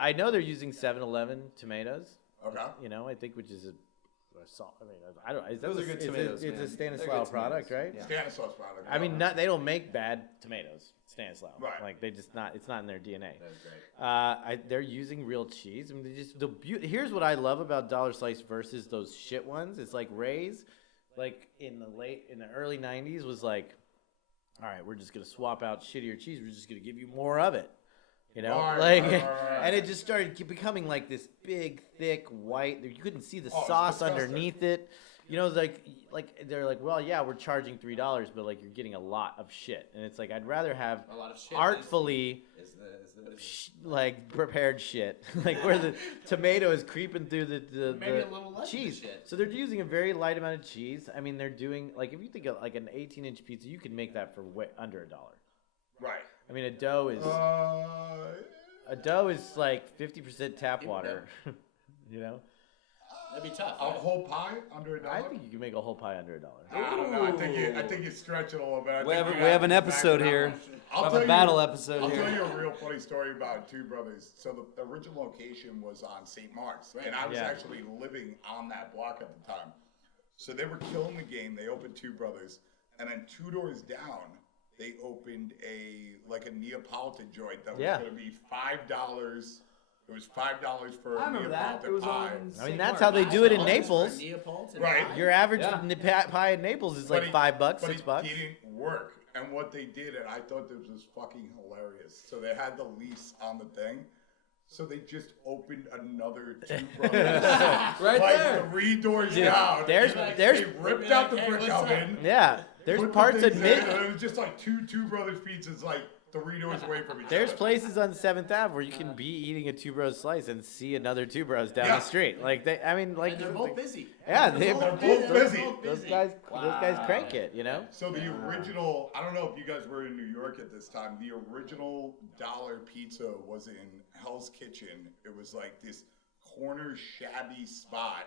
I know they're using 7-Eleven tomatoes. Okay. You know, I think which is a salt. I mean, I don't. Is that Those the, are good is tomatoes, It's man. a Stanislaw They're good product, tomatoes. right? Yeah. Stanislaus product. I mean, they don't make bad tomatoes, Stanislaw. Right. Like they just not. It's not in their DNA. That's great. They're using real cheese. I mean, they just here's what I love about Dollar Slice versus those shit ones. It's like Ray's, like in the early '90s was like, all right, we're just gonna swap out shittier cheese. We're just gonna give you more of it. You know, Right. and it just started becoming like this big, thick, white. You couldn't see the Oh, it's sauce disgusting. underneath it. You know, it's like they're like, well, yeah, we're charging $3, but like you're getting a lot of shit, and it's like I'd rather have A lot of shit. artfully like prepared shit, like where the tomato is creeping through the Maybe a little less of the cheese. shit. So they're using a very light amount of cheese. I mean, they're doing like if you think of like an 18-inch pizza, you can make that for under $1. Right. I mean, a dough is like 50% tap water. You know, That'd be tough. A Right? whole pie under $1? I think you can make a whole pie under $1. I don't know. I think you stretch it a little bit. We have an episode here. I'll We have tell a you- battle episode I'll here. tell you a real funny story about Two Brothers. So the original location was on St. Mark's, and I was Yeah. actually living on that block at the time. So they were killing the game. They opened Two Brothers, and then 2 doors down, they opened a Neapolitan joint that was Yeah. going to be $5. It was $5 for I a remember that. Neapolitan It was pie. on. I mean, that's how they do it in Naples. Neapolitan Right. pie? Your average Yeah. pie in Naples is like But it- $5, but $6. It didn't work. And what they did, and I thought this was fucking hilarious. So they had the lease on the thing. So they just opened another Two Brothers. Right like there. 3 doors Dude, down. there's- They ripped out the Hey, brick what's up? oven. Yeah, there's put the parts at things in, mid. and it was just like two Brothers pizzas, like 3 doors away from each There's other. places on 7th Ave where you can be eating a Two Bros slice and see another Two Bros down Yeah. the street. Like And they're both busy. Yeah, They're both busy. Those guys crank it. You know. So the original, I don't know if you guys were in New York at this time, the original dollar pizza was in Hell's Kitchen. It was like this corner shabby spot.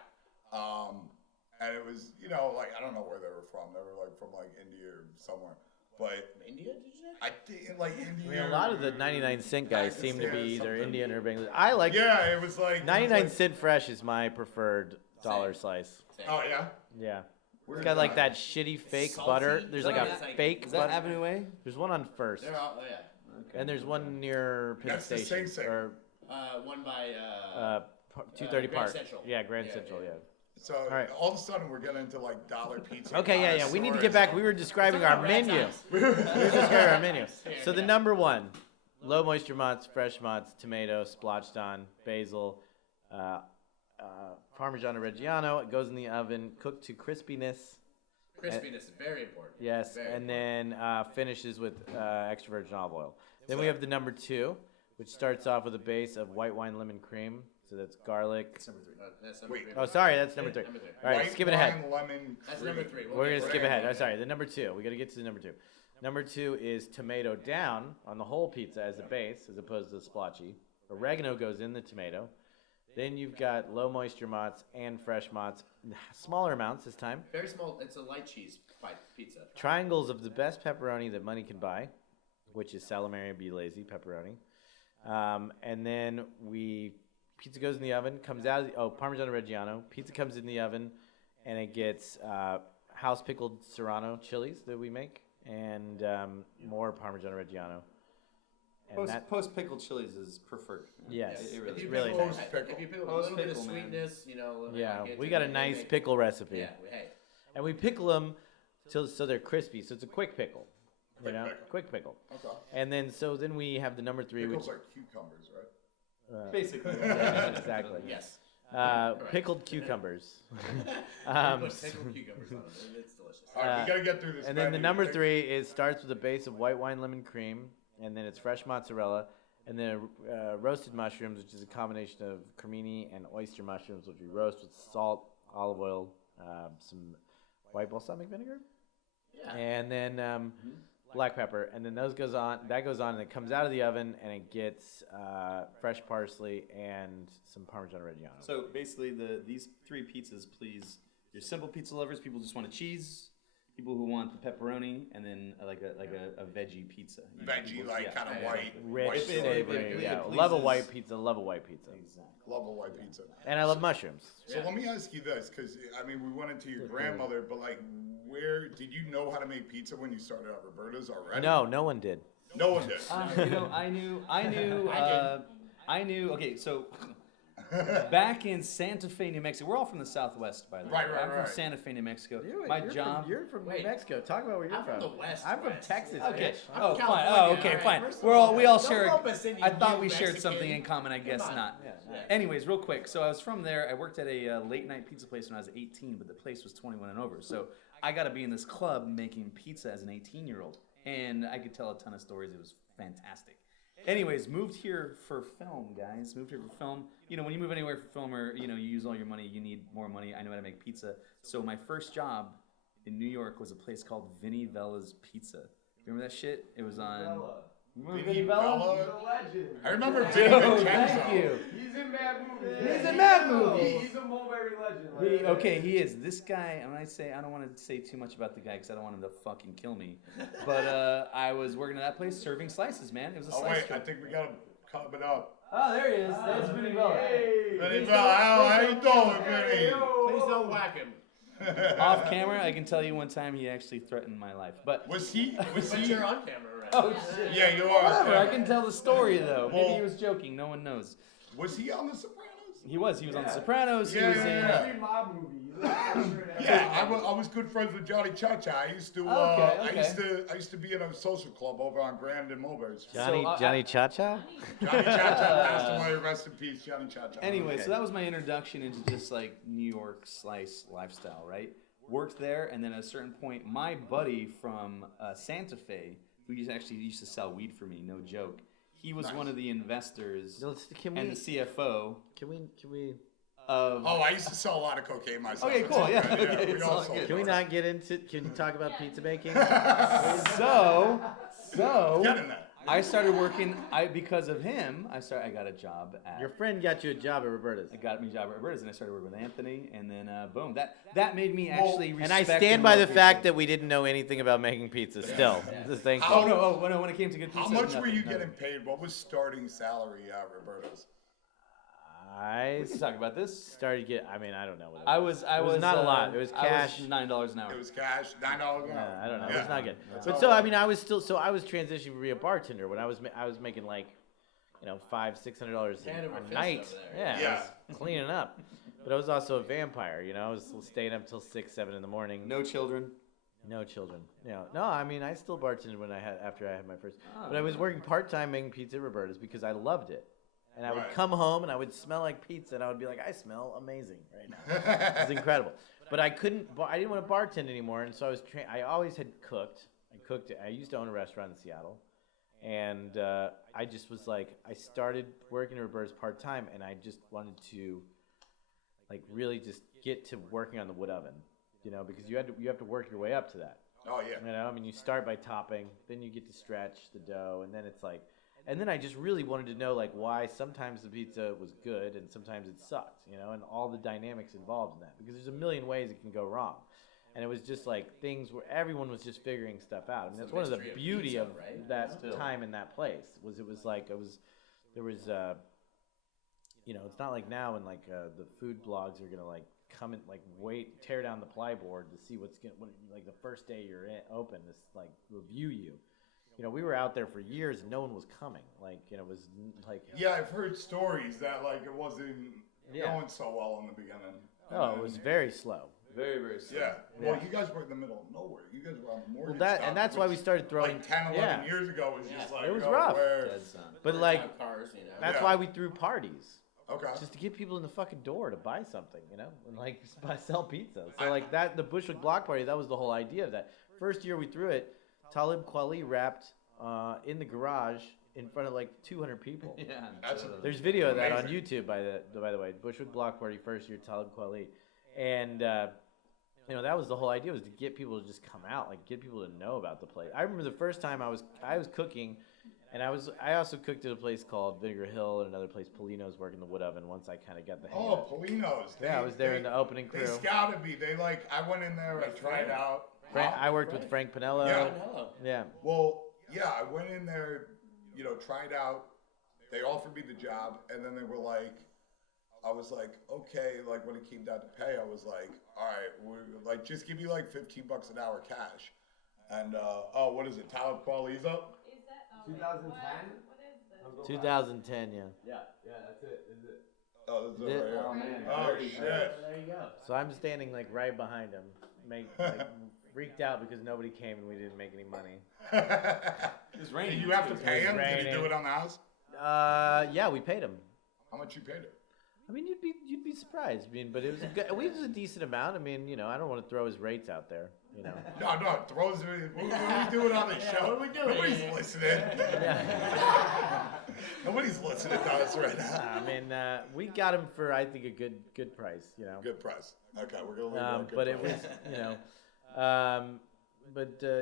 And it was, you know, like, I don't know where they were from. They were like from like India or somewhere. But India, did you say? I think like India. I mean, a lot of the 99-cent guys seem to be Pakistan, either something. Indian or Bangladesh. I like Yeah, it was like 99-cent fresh is my preferred dollar slice. Oh yeah. Yeah. Where's It's got like that shitty fake Salty? butter. There's like No, a it's like- fake Is that butter. Avenue A? There's one on First, They're all, oh yeah. and there's one near Penn That's the Station same thing. or One by 230 Grand Park. Central. Yeah, Grand Yeah, Central. yeah, Yeah. So right. all of a sudden we're getting into like dollar pizza. Okay, yeah. We need to get connoisseurs. back. We were describing our menu. We were describing our menu. So the number one, low moisture mozz, fresh mozz, tomato, splotched on, basil, Parmigiano Reggiano. It goes in the oven, cooked to crispiness. Crispiness is very important. Yes, Very and then finishes with extra virgin olive oil. Then we have the number two, which starts off with a base of white wine lemon cream. So that's garlic. That's number Wait. 3. Oh, sorry, that's number three. Number 3. All right, White skip it ahead. wine, lemon, That's cream. number 3. We're gonna skip ahead. Right. Oh, sorry, the number two. We gotta get to the number two. Number two is tomato down on the whole pizza as a base, as opposed to the splotchy. Oregano goes in the tomato. Then you've got low moisture mozz and fresh mozz, smaller amounts this time. Very small. It's a light cheese pizza. Triangles of the best pepperoni that money can buy, which is Salamari Be Lazy pepperoni. And then pizza goes in the oven, comes out of Parmigiano Reggiano. Pizza comes in the oven, and it gets house pickled Serrano chilies that we make, and more Parmigiano Reggiano. And Post pickled chilies is preferred. yes, It really it's is. really Post nice. pickle. If you pickle a Post little bit of pickle, man. sweetness, you know. Yeah, like, we got a nice pickle recipe, Yeah, hey. and we pickle them so they're crispy. So it's a quick pickle, quick pickle. Okay. And then we have the number three, Pickles which like cucumbers, right? Basically. yeah, exactly. Yes. Pickled cucumbers. Put pickled cucumbers on it, and it's delicious. All right, we gotta get through this. And then the menu. number 3 is starts with a base of white wine lemon cream, and then it's fresh mozzarella, and then roasted mushrooms, which is a combination of cremini and oyster mushrooms, which we roast with salt, olive oil, some white balsamic vinegar, and then black pepper, and then that goes on, and it comes out of the oven, and it gets fresh parsley and some Parmesan Reggiano. So basically, these 3 pizzas, please. Your simple pizza lovers, people just want a cheese. People who want the pepperoni, and then like a veggie pizza. You know, Veggie, people- like yeah. kind of Yeah. white. Rich, white savory, it yeah. pleases- Love a white pizza, love a white pizza. Exactly. Love a white pizza. And I love mushrooms. So let me ask you this, because I mean, we went into your grandmother, but like, where did you know how to make pizza when you started at Roberta's already? No, no one did. No one did. You know, I knew. Okay, so back in Santa Fe, New Mexico, we're all from the Southwest, by the way. Right, I'm right. from Santa Fe, New Mexico. My job. You're from Wait. New Mexico. Talk about where you're I'm from the West. I'm from West. Texas. Okay. bitch. I'm Oh, from fine. California, Oh, okay, all right? fine. First of We all don't share. lump us in, you I thought new we shared Mexican. something in common. I guess Come on. not. Yeah. Anyways, real quick. So I was from there. I worked at a late night pizza place when I was 18, but the place was 21 and over. So I got to be in this club making pizza as an 18-year-old, and I could tell a ton of stories. It was fantastic. Anyways, moved here for film, guys. Moved here for film. You know, when you move anywhere for film, or you use all your money, you need more money. I know how to make pizza. So my first job in New York was a place called Vinnie Vella's Pizza. Remember that shit? It was on. Remember Vinny Vinnie Vella? Bella? He's a legend. I remember Vinny Vincenzo. Thank you. He's in Mad Movies. He's in Mad Movies. He's a Mulberry legend. Okay, he is. This guy, and I don't want to say too much about the guy because I don't want him to fucking kill me. But I was working at that place serving slices, man. It was a Oh slice wait, I joint. think we gotta cut it up. Oh, there he is. There's Vinnie Vella. Vinny Bella, how you doing, Vinny? Please don't whack him. Off camera, I can tell you one time he actually threatened my life. But Was he? But you're on camera, right? oh shit. Yeah, you are. Whatever, I can tell the story though. Maybe Well- he was joking. No one knows. Was he on The Sopranos? He was on The Sopranos. Yeah, he was yeah, in. yeah. Every mob movie. He's Yeah, I was good friends with Johnny Cha-Cha. I used to, Okay. I used to be in a social club over on Grand and Mulberry's. Johnny So, Johnny Cha-Cha? Johnny Cha-Cha passed away. Rest in peace, Johnny Cha-Cha. Anyway, Okay. so that was my introduction into just like New York slice lifestyle, right? Worked there, and then at a certain point, my buddy from Santa Fe, who used to sell weed for me, no joke, he was Nice. one of the investors Can and we? the CFO Can we? of. Oh, I used to sell a lot of cocaine myself. Okay, It's cool, all yeah, good, okay, we it's all all sold good. Can we drugs. not get into? Can you talk about pizza making? So Get in there. I started working. Because of him, I got a job at. Your friend got you a job at Roberta's. I got me a job at Roberta's, and I started working with Anthony, and then boom, that made me actually respect. And I stand by the fact that we didn't know anything about making pizza. Still, just thank How- you. Oh no! When it came to good pizza, How much were nothing, you nothing. getting paid? What was starting salary at Roberta's? I We can talk about this. started get. I mean, I don't know what it I was. was not a lot. It was cash. $9 an hour. It was cash, $9 an hour. Yeah, I don't know. Yeah. It's not good. That's But all so right. I mean, I was transitioning to be a bartender when I was making like, $500-600 Hand over a fist night. over there. Yeah, I was cleaning up. But I was also a vampire. I was staying up till 6-7 in the morning. No children. No children. No. I mean, I still bartended after I had my first. Oh, But I was working part time making pizza at Roberta's because I loved it. And I would Right. come home and I would smell like pizza and I would be like, I smell amazing right now. It's incredible. But I didn't want to bartend anymore, and so I always had cooked. I used to own a restaurant in Seattle, and I just was like, I started working at Roberta's part time, and I just wanted to, like, really just get to working on the wood oven, because you have to work your way up to that. Oh, yeah. I mean, you start by topping, then you get to stretch the dough, and then it's like, and then I just really wanted to know, like, why sometimes the pizza was good and sometimes it sucked, and all the dynamics involved in that, because there's a million ways it can go wrong. And it was just like things where everyone was just figuring stuff out. I mean, that's one of the mystery of beauty pizza, of right? that Still. time in that place it's not like now when like the food blogs are gonna like come and like tear down the plyboard to see like the first day you're open, this like review you. We were out there for years and no one was coming. Like, it was like Yeah, I've heard stories that, like, it wasn't going so well in the beginning. oh, it was very slow. Very, very slow. Yeah. Well, you guys were in the middle of nowhere. You guys were on the mortgage And that's why we started throwing. Like 10, 11 yeah. years ago was just like, It was rough. where- Dead son. But like Cars, that's Yeah. why we threw parties. Okay. just to get people in the fucking door to buy something, you know, and like sell pizza. So like that, the Bushwick Block Party, that was the whole idea of that. First year we threw it, Talib Kweli rapped in the garage in front of like 200 people. Yeah. That's There's video of that on Amazing. YouTube, by the way. Bushwick Block Party first year, Talib Kweli, and you know that was the whole idea, was to get people to just come out, like get people to know about the place. I remember the first time I was cooking, and I also cooked at a place called Vinegar Hill and another place, Polino's, working the wood oven. Once I kind of got the hang of it. Polinos. Yeah, I was there in the opening crew. They scouted me. I went in there, I tried out. I worked with Frank Pinello. Yeah. Yeah. Well, yeah, I went in there, you know, tried out. They offered me the job, and then they were like, I was like, okay, like when it came down to pay, I was like, all right, we're like, just give me like $15 an hour cash. And, what is it, Talib Kweli's up? Is that 2010? What is this? 2010, yeah. Yeah, that's it. Is it? Oh, this is Yeah. right here. Oh, man. Oh, shit. There you go. So I'm standing like right behind him, freaked out because nobody came and we didn't make any money. It's raining. Did you have to pay him? Did he raining. do it on the house? Yeah, we paid him. How much you paid him? I mean, you'd be surprised. I mean, but it was a decent amount. I mean, you know, I don't want to throw his rates out there. You know. No, throws me. What are we doing on the show? what are we doing? Nobody's listening. Yeah. Nobody's listening to us right now. I mean, we got him for, I think, a good price. You know. Good price. Okay, we're gonna leave it at good But it price. was, you know,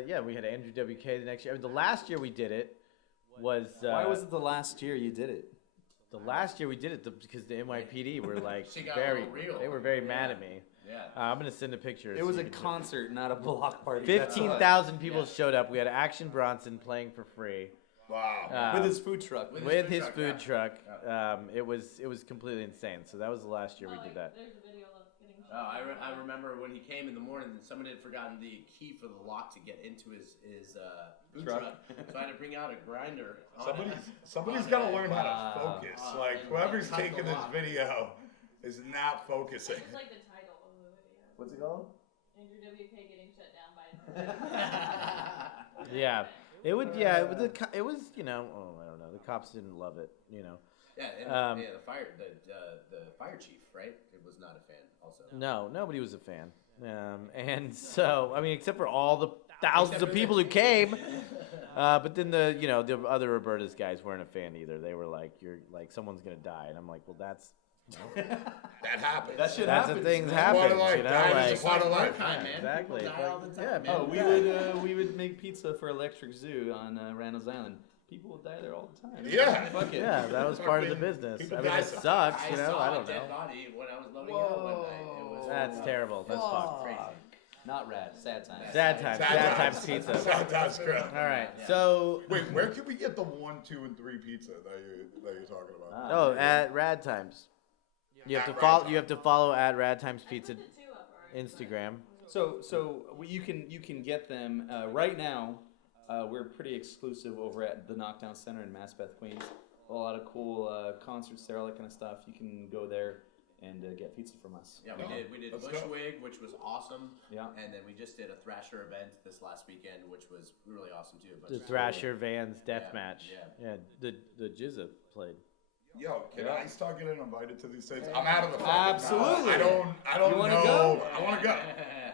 yeah, we had Andrew WK the next year. I mean, the last year we did it was. Why was it the last year you did it? The last year we did it because the NYPD were like She got very, a little real. they were very mad at me. Yeah. I'm gonna send a picture. It was a concert, not a block party. 15,000 people showed up. We had Action Bronson playing for free. Wow. With his food truck. With his food yeah. truck. It was completely insane. So that was the last year we did that. There's a video of getting Oh, I remember when he came in the morning and someone had forgotten the key for the lock to get into his food truck. So I had to bring out a grinder. Somebody's got to learn how to focus. Like and whoever's cut the taking this lock. video is not focusing. It's like the title of the video. What's it called? Andrew WK getting shut down by. Yeah. It would. Yeah. It was. You know. Oh, I don't know. The cops didn't love it. You know. Yeah, and the fire chief, right? It was not a fan. Also. No, nobody was a fan. And so, I mean, except for all the thousands of people who came. But then the other Roberta's guys weren't a fan either. They were like, "You're like someone's gonna die," and I'm like, "Well, that's That happens. That shit that's happens. the things man. happen." Part of life. You know, That like is a part of life. Time, man. Exactly. People die all the time, Yeah, man. Oh, we would make pizza for Electric Zoo on Randall's Island. People would die there all the time. Yeah. Fuck it. yeah, that was part of the business. People I mean, die it sometimes. sucks. I You know, saw I a don't dead know. body when I was loading out one night. It was That's terrible. That's fucked. crazy. Not rad. Sad times. Sad times. Sad times pizza. Sad times crap. All right. Yeah. So, Wait, where can we get the 1, 2, and 3 pizza that you're talking about? oh, at Rad Times. You have to At follow. Rad You have to follow at Rad Times Pizza I put the two up already. Instagram. So you can get them right now. We're pretty exclusive over at the Knockdown Center in Maspeth, Queens. A lot of cool concerts there, all that kind of stuff. You can go there and get pizza from us. Yeah, we did Let's go. Bushwig, which was awesome. Yeah. And then we just did a Thrasher event this last weekend, which was really awesome too. The Thrasher Vans death Yeah, match. yeah. Yeah. The Jizza played. Yo, can Yeah. I start getting invited to these things? I'm out of the fucking Absolutely. I don't You wanna know. go? I want to go.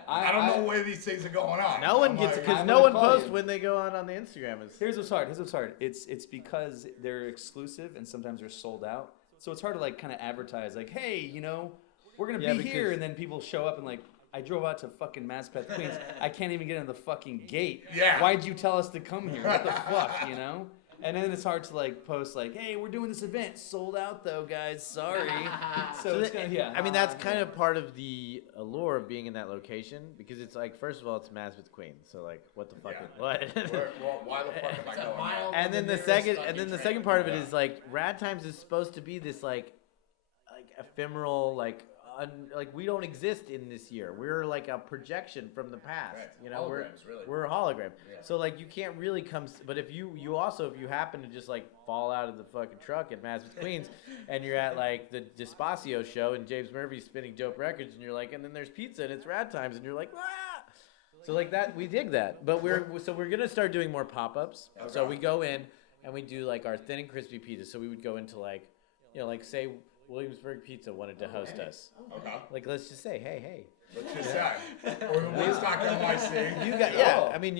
I don't know where these things are going on. No one I'm gets it like, because I'm no gonna one call posts you. when they go on the Instagram. It's, Here's what's hard. It's because they're exclusive and sometimes they're sold out. So it's hard to like kind of advertise like, hey, you know, we're gonna Yeah, be here, because- and then people show up and like, I drove out to fucking Maspeth, Queens. I can't even get in the fucking gate. Yeah. Why'd you tell us to come here? What the fuck, you know? And then it's hard to like post like, hey, we're doing this event, sold out though, guys. Sorry. So it's kind of yeah. I mean, that's kind of part of the allure of being in that location because it's like, first of all, it's Maspeth Queens. So like, what the fuck? Yeah. What? why the fuck am I It's a going mile there? and then the nearest second, fucking and then the train. second part of it is like, Rad Times is supposed to be this like ephemeral, like we don't exist in this year. We're like a projection from the past. Right. You know, Holograms, really. we're a hologram. Yeah. So like you can't really come. But if you also if you happen to just like fall out of the fucking truck at Maspeth Queens, and you're at like the Despacio show and James Murphy's spinning dope records, and you're like, and then there's pizza and it's Rad Times, and you're like, ah. So like that, we dig that. But we're gonna start doing more pop-ups. So we go in and we do like our thin and crispy pizza. So we would go into like, you know, like say Williamsburg Pizza wanted to host us. Okay. Like, let's just say, hey. Let's just say. Or the Woodstock NYC. You got, yeah. I mean,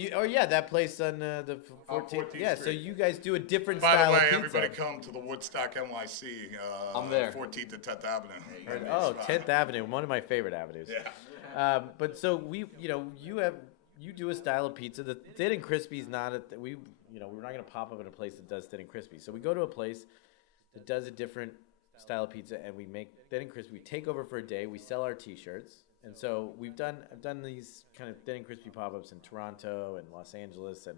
that place on the 14th. 14th Yeah, so Street. you guys do a different By style the way, of pizza. everybody come to the Woodstock NYC. I'm there. 14th and 10th Avenue. Oh, 10th Avenue, one of my favorite avenues. Yeah. But so you do a style of pizza. The thin and crispy is not we're not gonna pop up at a place that does thin and crispy. So we go to a place that does a different style of pizza, and we make thin and crispy. We take over for a day. We sell our T-shirts, and so I've done these kind of thin and crispy pop-ups in Toronto and Los Angeles, and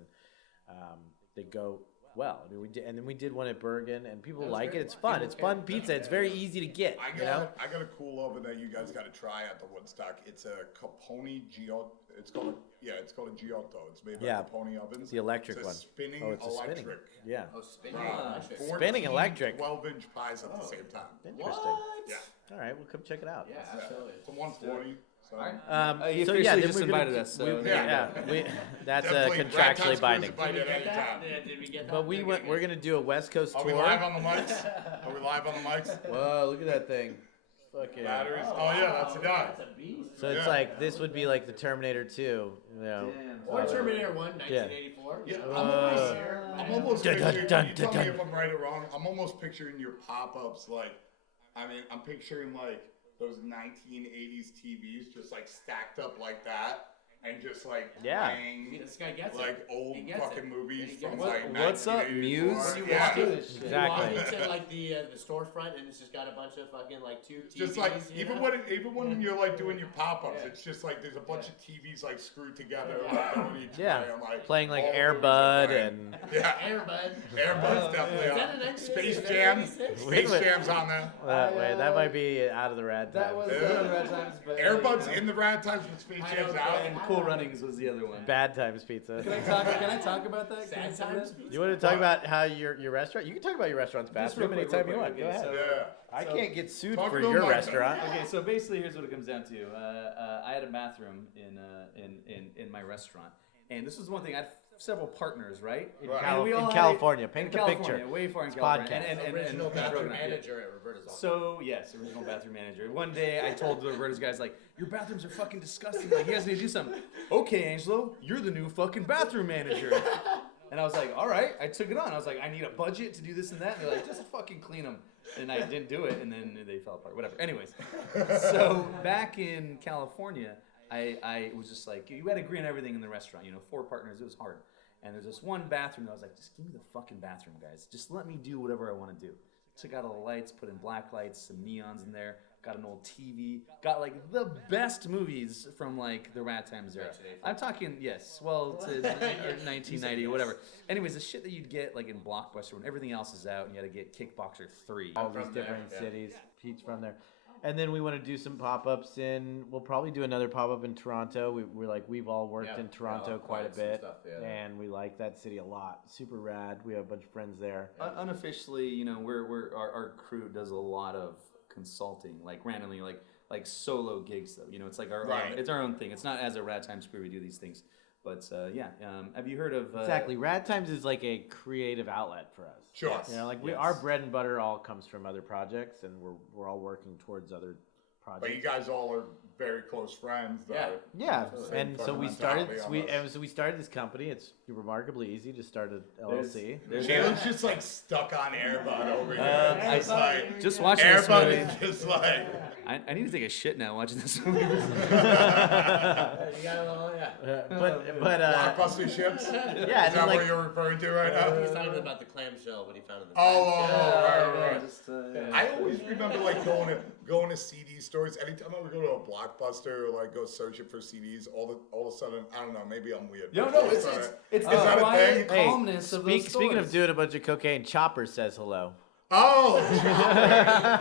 they go well. I mean, then we did one at Bergen, and people like it. It's fun. It's fun pizza. It's very easy to get. I got a cool oven that you guys got to try at the Woodstock. It's a Capone Giotto. It's called a Giotto. It's made by Capone ovens. It's the electric it's a one. Spinning Oh, it's a electric. spinning. Yeah. Oh, spinning Right. electric. 14 Spinning electric. 12-inch pies at the same time. Interesting. Yeah. All right, we'll come check it out. Yeah, absolutely. It's a 140. So. All right. So You officially yeah, then just we're invited gonna, us, so that's Definitely, contractually Ragtime's binding. invited Did we get that? anytime. Did we get that? But we're gonna do a West Coast Are tour. we live on the mics? Are we live on the mics? Whoa, look at that thing. Fucking. Batteries? Oh, yeah, that's a guy. That's a beast. So it's Yeah. like this would be like the Terminator 2, you know. Or Terminator 1, 1984. Yeah, Uh, I'm almost Dun, dun, picturing, dun, you tell dun, me if I'm right or wrong, I'm almost picturing your pop-ups I'm picturing those 1980s TVs just stacked up like that and just Yeah. playing This guy gets like it. old He gets fucking it. movies He from gets it. What's up, 1984. Muse? You Yeah. walk in, Exactly. you walk into the storefront and it's just got a bunch of fucking two TVs. Just you even know? when you're doing your pop-ups, Yeah. it's just there's a bunch of TVs screwed together. Yeah. On each Yeah. play, and, Playing like all the Air movies Bud they're and yeah, Airbud. Airbud's definitely Is on. that an Space 1986? Jam. Wait a Space minute. Jam's on there. wait, that might be out of the rad That time. was Yeah. the Red Times, but Airbud's in the Rad Times with Space I Jam's don't out. know. and Cool Runnings was the other one. Bad Times Pizza. Can I talk about that? Can I Sad say times. that? You want to talk about how your restaurant? You can talk about your restaurant's Just real bathroom quick, anytime you want. okay, Go ahead. so- Yeah. I so- can't get sued Talk for to your him, restaurant. Okay, so basically, here's what it comes down to. I had a bathroom in my restaurant, and this was one thing. I had several partners, right? Right. And we all In had- California, paint in the California, picture. way far in It's California. podcast. And Original bathroom Rogan, yeah. manager at Roberta's office. So yes, original bathroom manager. One day I told the Roberta's guys your bathrooms are fucking disgusting. You guys need to do something. Okay, Angelo, you're the new fucking bathroom manager. And I was like, all right. I took it on. I was like, I need a budget to do this and that. And they're like, just fucking clean them. And I didn't do it, and then they fell apart. Whatever. Anyways, so back in California, I was just you had to agree on everything in the restaurant. 4 partners. It was hard. And there's this one bathroom that I was like, just give me the fucking bathroom, guys. Just let me do whatever I want to do. Took out all the lights, put in black lights, some neons in there. Got an old TV. Got the best movies from the Rat Times era. I'm talking yes. Well, to 1990 or whatever. Anyways, the shit that you'd get in Blockbuster when everything else is out, and you had to get Kickboxer 3. All these From there, different yeah. cities. Pete's from there. And then we want to do some pop-ups we'll probably do another pop-up in Toronto. We've all worked Yeah, in Toronto all quite a clients and bit. stuff, yeah. And we like that city a lot. Super rad. We have a bunch of friends there. Unofficially, our crew does a lot of consulting, randomly, solo gigs though. It's it's our own thing. It's not as a Rat Times crew we do these things. But have you heard of Exactly. Rad Times is a creative outlet for us. Sure. Our bread and butter all comes from other projects, and we're all working towards other projects. But you guys all are very close friends. Though. Yeah. Yeah, Same and so we fundamentality started. almost. We started this company. It's remarkably easy to start an LLC. Shannon's just stuck on Airbud over here. It's just just watching this Airbud movie. is just I need to take a shit now watching this movie. You got a little, yeah. But Blockbuster ships. yeah, and Is then, that what you're referring to right now? He's talking about the clamshell, what he found in the Oh, clamshell. right. I always remember going to CD stores. Anytime I would go to a Blockbuster or go searching for CDs, all of a sudden, I don't know, maybe I'm weird. No, but no, all of a it's sudden- it's Is the that a quiet thing? calmness of those speaking of stores. doing a bunch of cocaine, Chopper says hello. Oh,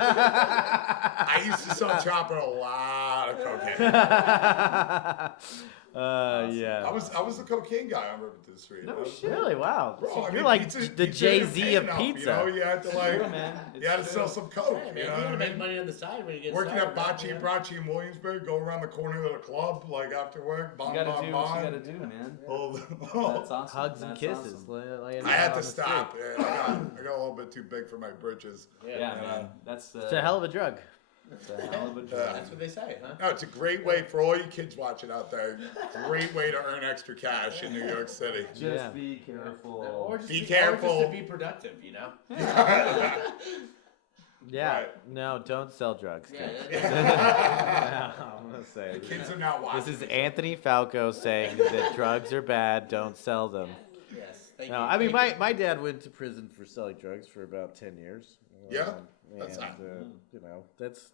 I used to sell Chopper a lot of cocaine. Yeah. I was the cocaine guy on Roberta Street. No I was- shit. Really? Wow. Bro, I You're mean, like pizza- the pizza Jay ain't Z paying of enough, pizza. You know, you had to like, True, man. you had to It's sell true. some coke. Hey, man, you know you what gotta I make mean? money on the side when you get Working started, at Bocce man. and Bracci in Williamsburg, go around the corner of the club like after work. Bon, You gotta bon, do bon. what you gotta do, man. Oh, That's awesome. Hugs and That's kisses. awesome. laying I out had on to the stop. street. Yeah, I got a little bit too big for my britches. Yeah, Yeah, man. That's It's a hell of a drug. That's a hell of a Yeah. drug. That's what they say, huh? No, it's a great way for all you kids watching out there. Great way to earn extra cash in New York City. Just Yeah. be careful. Or just Be Or careful. just to be productive, you know? Yeah. Right. No, don't sell drugs. Yeah, kids. yeah. I'm gonna say. Kids are not watching. This is Anthony Falco saying that drugs are bad. Don't sell them. Yes. Thank No, you. I mean Thank my dad went to prison for selling drugs for about 10 years. Yeah? And, That's sad. you know, That's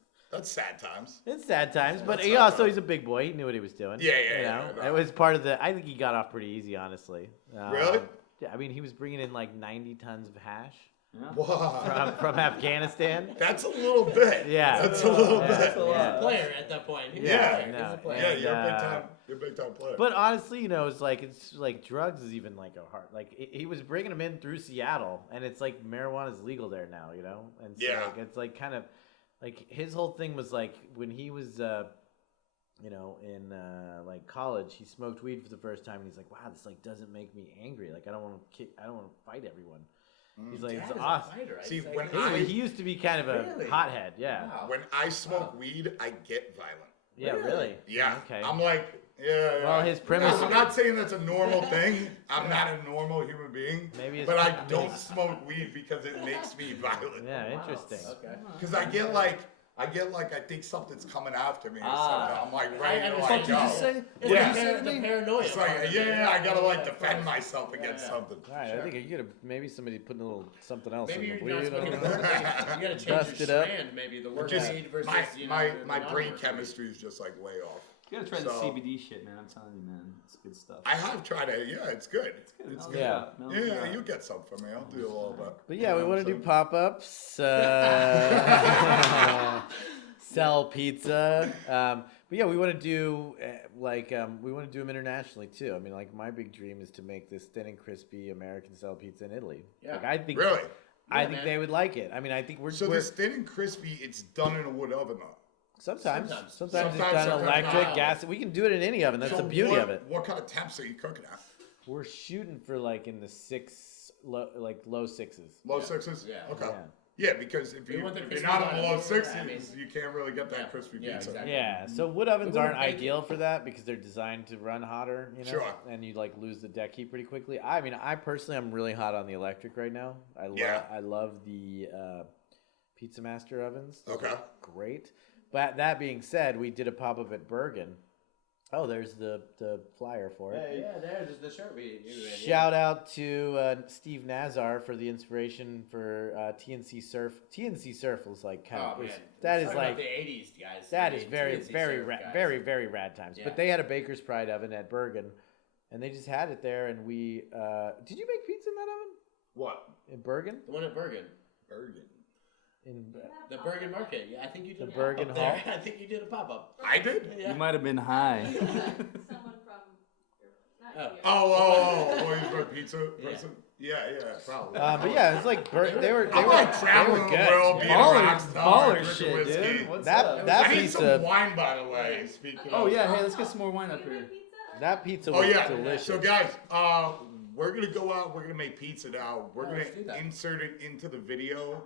sad times. it's sad times, but That's he sad also times. he's a big boy. He knew what he was doing. Yeah, you know? no. It was part of the. I think he got off pretty easy, honestly. Really? Yeah, I mean he was bringing in like 90 tons of hash Yeah. Wow. from Afghanistan. That's a little bit. Yeah. That's a little Yeah. bit. He's a Yeah. player at that point. He's Yeah, a player. no, He's a player. Yeah, And, you're a big time player. But honestly, you know, it's like drugs is even like a hard. Like he was bringing them in through Seattle, and it's like marijuana is legal there now, you know. And so, Yeah. like, it's like kind of like his whole thing was like when he was, you know, in like college, he smoked weed for the first time, and he's like, wow, this like doesn't make me angry. Like I don't want to fight everyone. He's like, Dad it's is a awesome. fighter. I See, say. when He used to be kind of a Really? hothead, yeah. Wow. when I smoke weed, I get violent. Yeah, Really? really. Yeah. Okay. I'm like, yeah. Well, his premise- I'm not saying that's a normal thing. I'm not a normal human being. Maybe it's But I maybe don't it's- smoke weed because it makes me violent. Yeah, interesting. Okay. Because I get like I think something's coming after me or Ah. something. I'm like I ready to understand. like Did go. you say? It's Yeah. the paranoia. It's like, part of yeah, it. I gotta like Yeah, defend of course. myself against Yeah. something. All right, Sure. I think you could have maybe somebody putting a little something else Maybe in the you're not weed. smoking I the don't know. work. You gotta change Dust your it up. strand, maybe the work Just weed versus my the brain non-work weed. chemistry is just like way off. You gotta try the So- CBD shit, man. I'm telling you, man. It's good stuff. I have tried it. Yeah, it's good. It's Mellows good. you Yeah. out, mellows you Yeah, out. you get some from me. I'll do a little bit. But yeah, we You know want what to I'm do saying? pop-ups, sell pizza. But yeah, we want to do we want to do them internationally too. I mean, like my big dream is to make this thin and crispy American style pizza in Italy. Yeah. Like I think Really? I Yeah, think man. they would like it. I mean, I think we're So we're- this thin and crispy, it's done in a wood oven though. sometimes Sometimes. it's Sometimes, done sometimes electric, not. gas. We can do it in any oven. That's So the beauty what, of it. What kind of temps are you cooking at? We're shooting for like in the low sixes. Low sixes? Yeah. Okay. Yeah. Yeah, because if We you're want the not crispy on bun. the low Yeah, sixes, I mean- you can't really get that Yeah. crispy Yeah, pizza. exactly. Yeah, so wood ovens We aren't wouldn't bake ideal for that because they're designed to run hotter, you know, Sure. and you like lose the deck heat pretty quickly. I mean, I personally I'm really hot on the electric right now. Yeah. I love the Pizza Master ovens. Those Okay. are great. But that being said, we did a pop up at Bergen. Oh, there's the flyer for it. Yeah, there's the shirt we. Shout out to Steve Nazar for the inspiration for TNC Surf. TNC Surf was like kind Oh of man, that is Talking like about the '80s guys. that I is mean, very, TNC very, surf guys. very rad times. Yeah. But they had a Baker's Pride oven at Bergen, and they just had it there. And we did you make pizza in that oven What? in Bergen? The one at Bergen, Bergen. In the Bergen Market. Yeah, I think you did The a Bergen pop-up there. Hall? I think you did a pop up. I did? Yeah. You might have been high. Someone from not Oh. you. Oh, Williamsburg pizza person? Yeah, probably. but yeah, it's like they were I'm like traveling the world, being a rock star, Baller drinking shit, whiskey. dude. What's That- up? that I need pizza- some wine, by the way. Speaking Oh of. yeah, hey, let's get some more wine up You here. make pizza? That pizza Oh was yeah. delicious. So guys, we're gonna go out. We're gonna make pizza now. We're let's do gonna that. insert it into the video,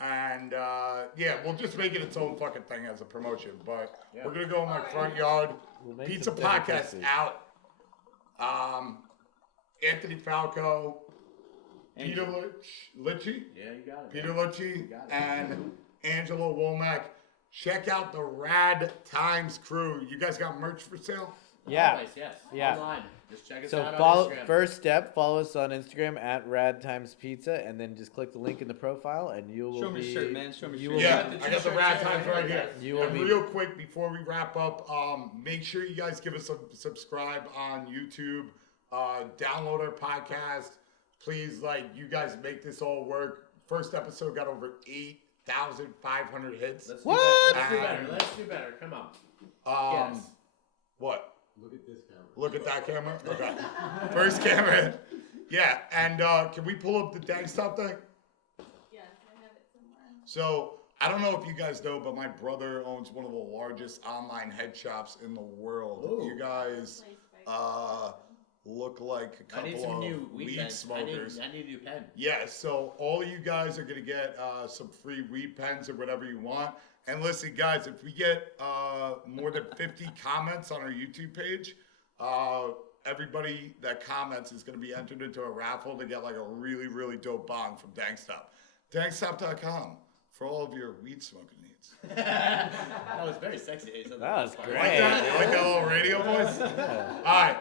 and yeah, we'll just make it its own fucking thing as a promotion. But Yeah. we're gonna go in my front yard. We'll make Pizza some thin and podcast crispy. out. Anthony Falco, Peter Litchi, Yeah, you got it. Peter man. Lucci, got it. and Angelo Womack. Check out the Rad Times crew. You guys got merch for sale? Yeah. Always, yes. Yeah. Online. Just check us So out follow on Instagram. first step, follow us on Instagram at Rad Times Pizza, and then just click the link in the profile, and you will Show me be. your shirt, man. Show me you your will shirt. Yeah, got the I got the t-shirts Rad right Times here, right here. guys. You will And be- real quick before we wrap up, make sure you guys give us a subscribe on YouTube. Download our podcast. Please, you guys make this all work. First episode got over 8,500 hits. Let's What? Do better. Let's do better. Come on. Um, Yes. What? Look at this camera. Look at that camera? Okay. First camera. Yeah, and can we pull up the Dank Stop thing? Yes, I have it somewhere. So, I don't know if you guys know, but my brother owns one of the largest online head shops in the world. Ooh. You guys Placed by look like a I need couple some of new weed weed pens. smokers. I need a new pen. Yeah, so all of you guys are gonna get some free weed pens or whatever you want. And listen, guys, if we get more than 50 comments on our YouTube page, everybody that comments is gonna be entered into a raffle to get like a really, really dope bong from Dankstop. Dankstop.com for all of your weed smoking needs. That was very sexy. That was great. Like that? You like that little radio voice? All right.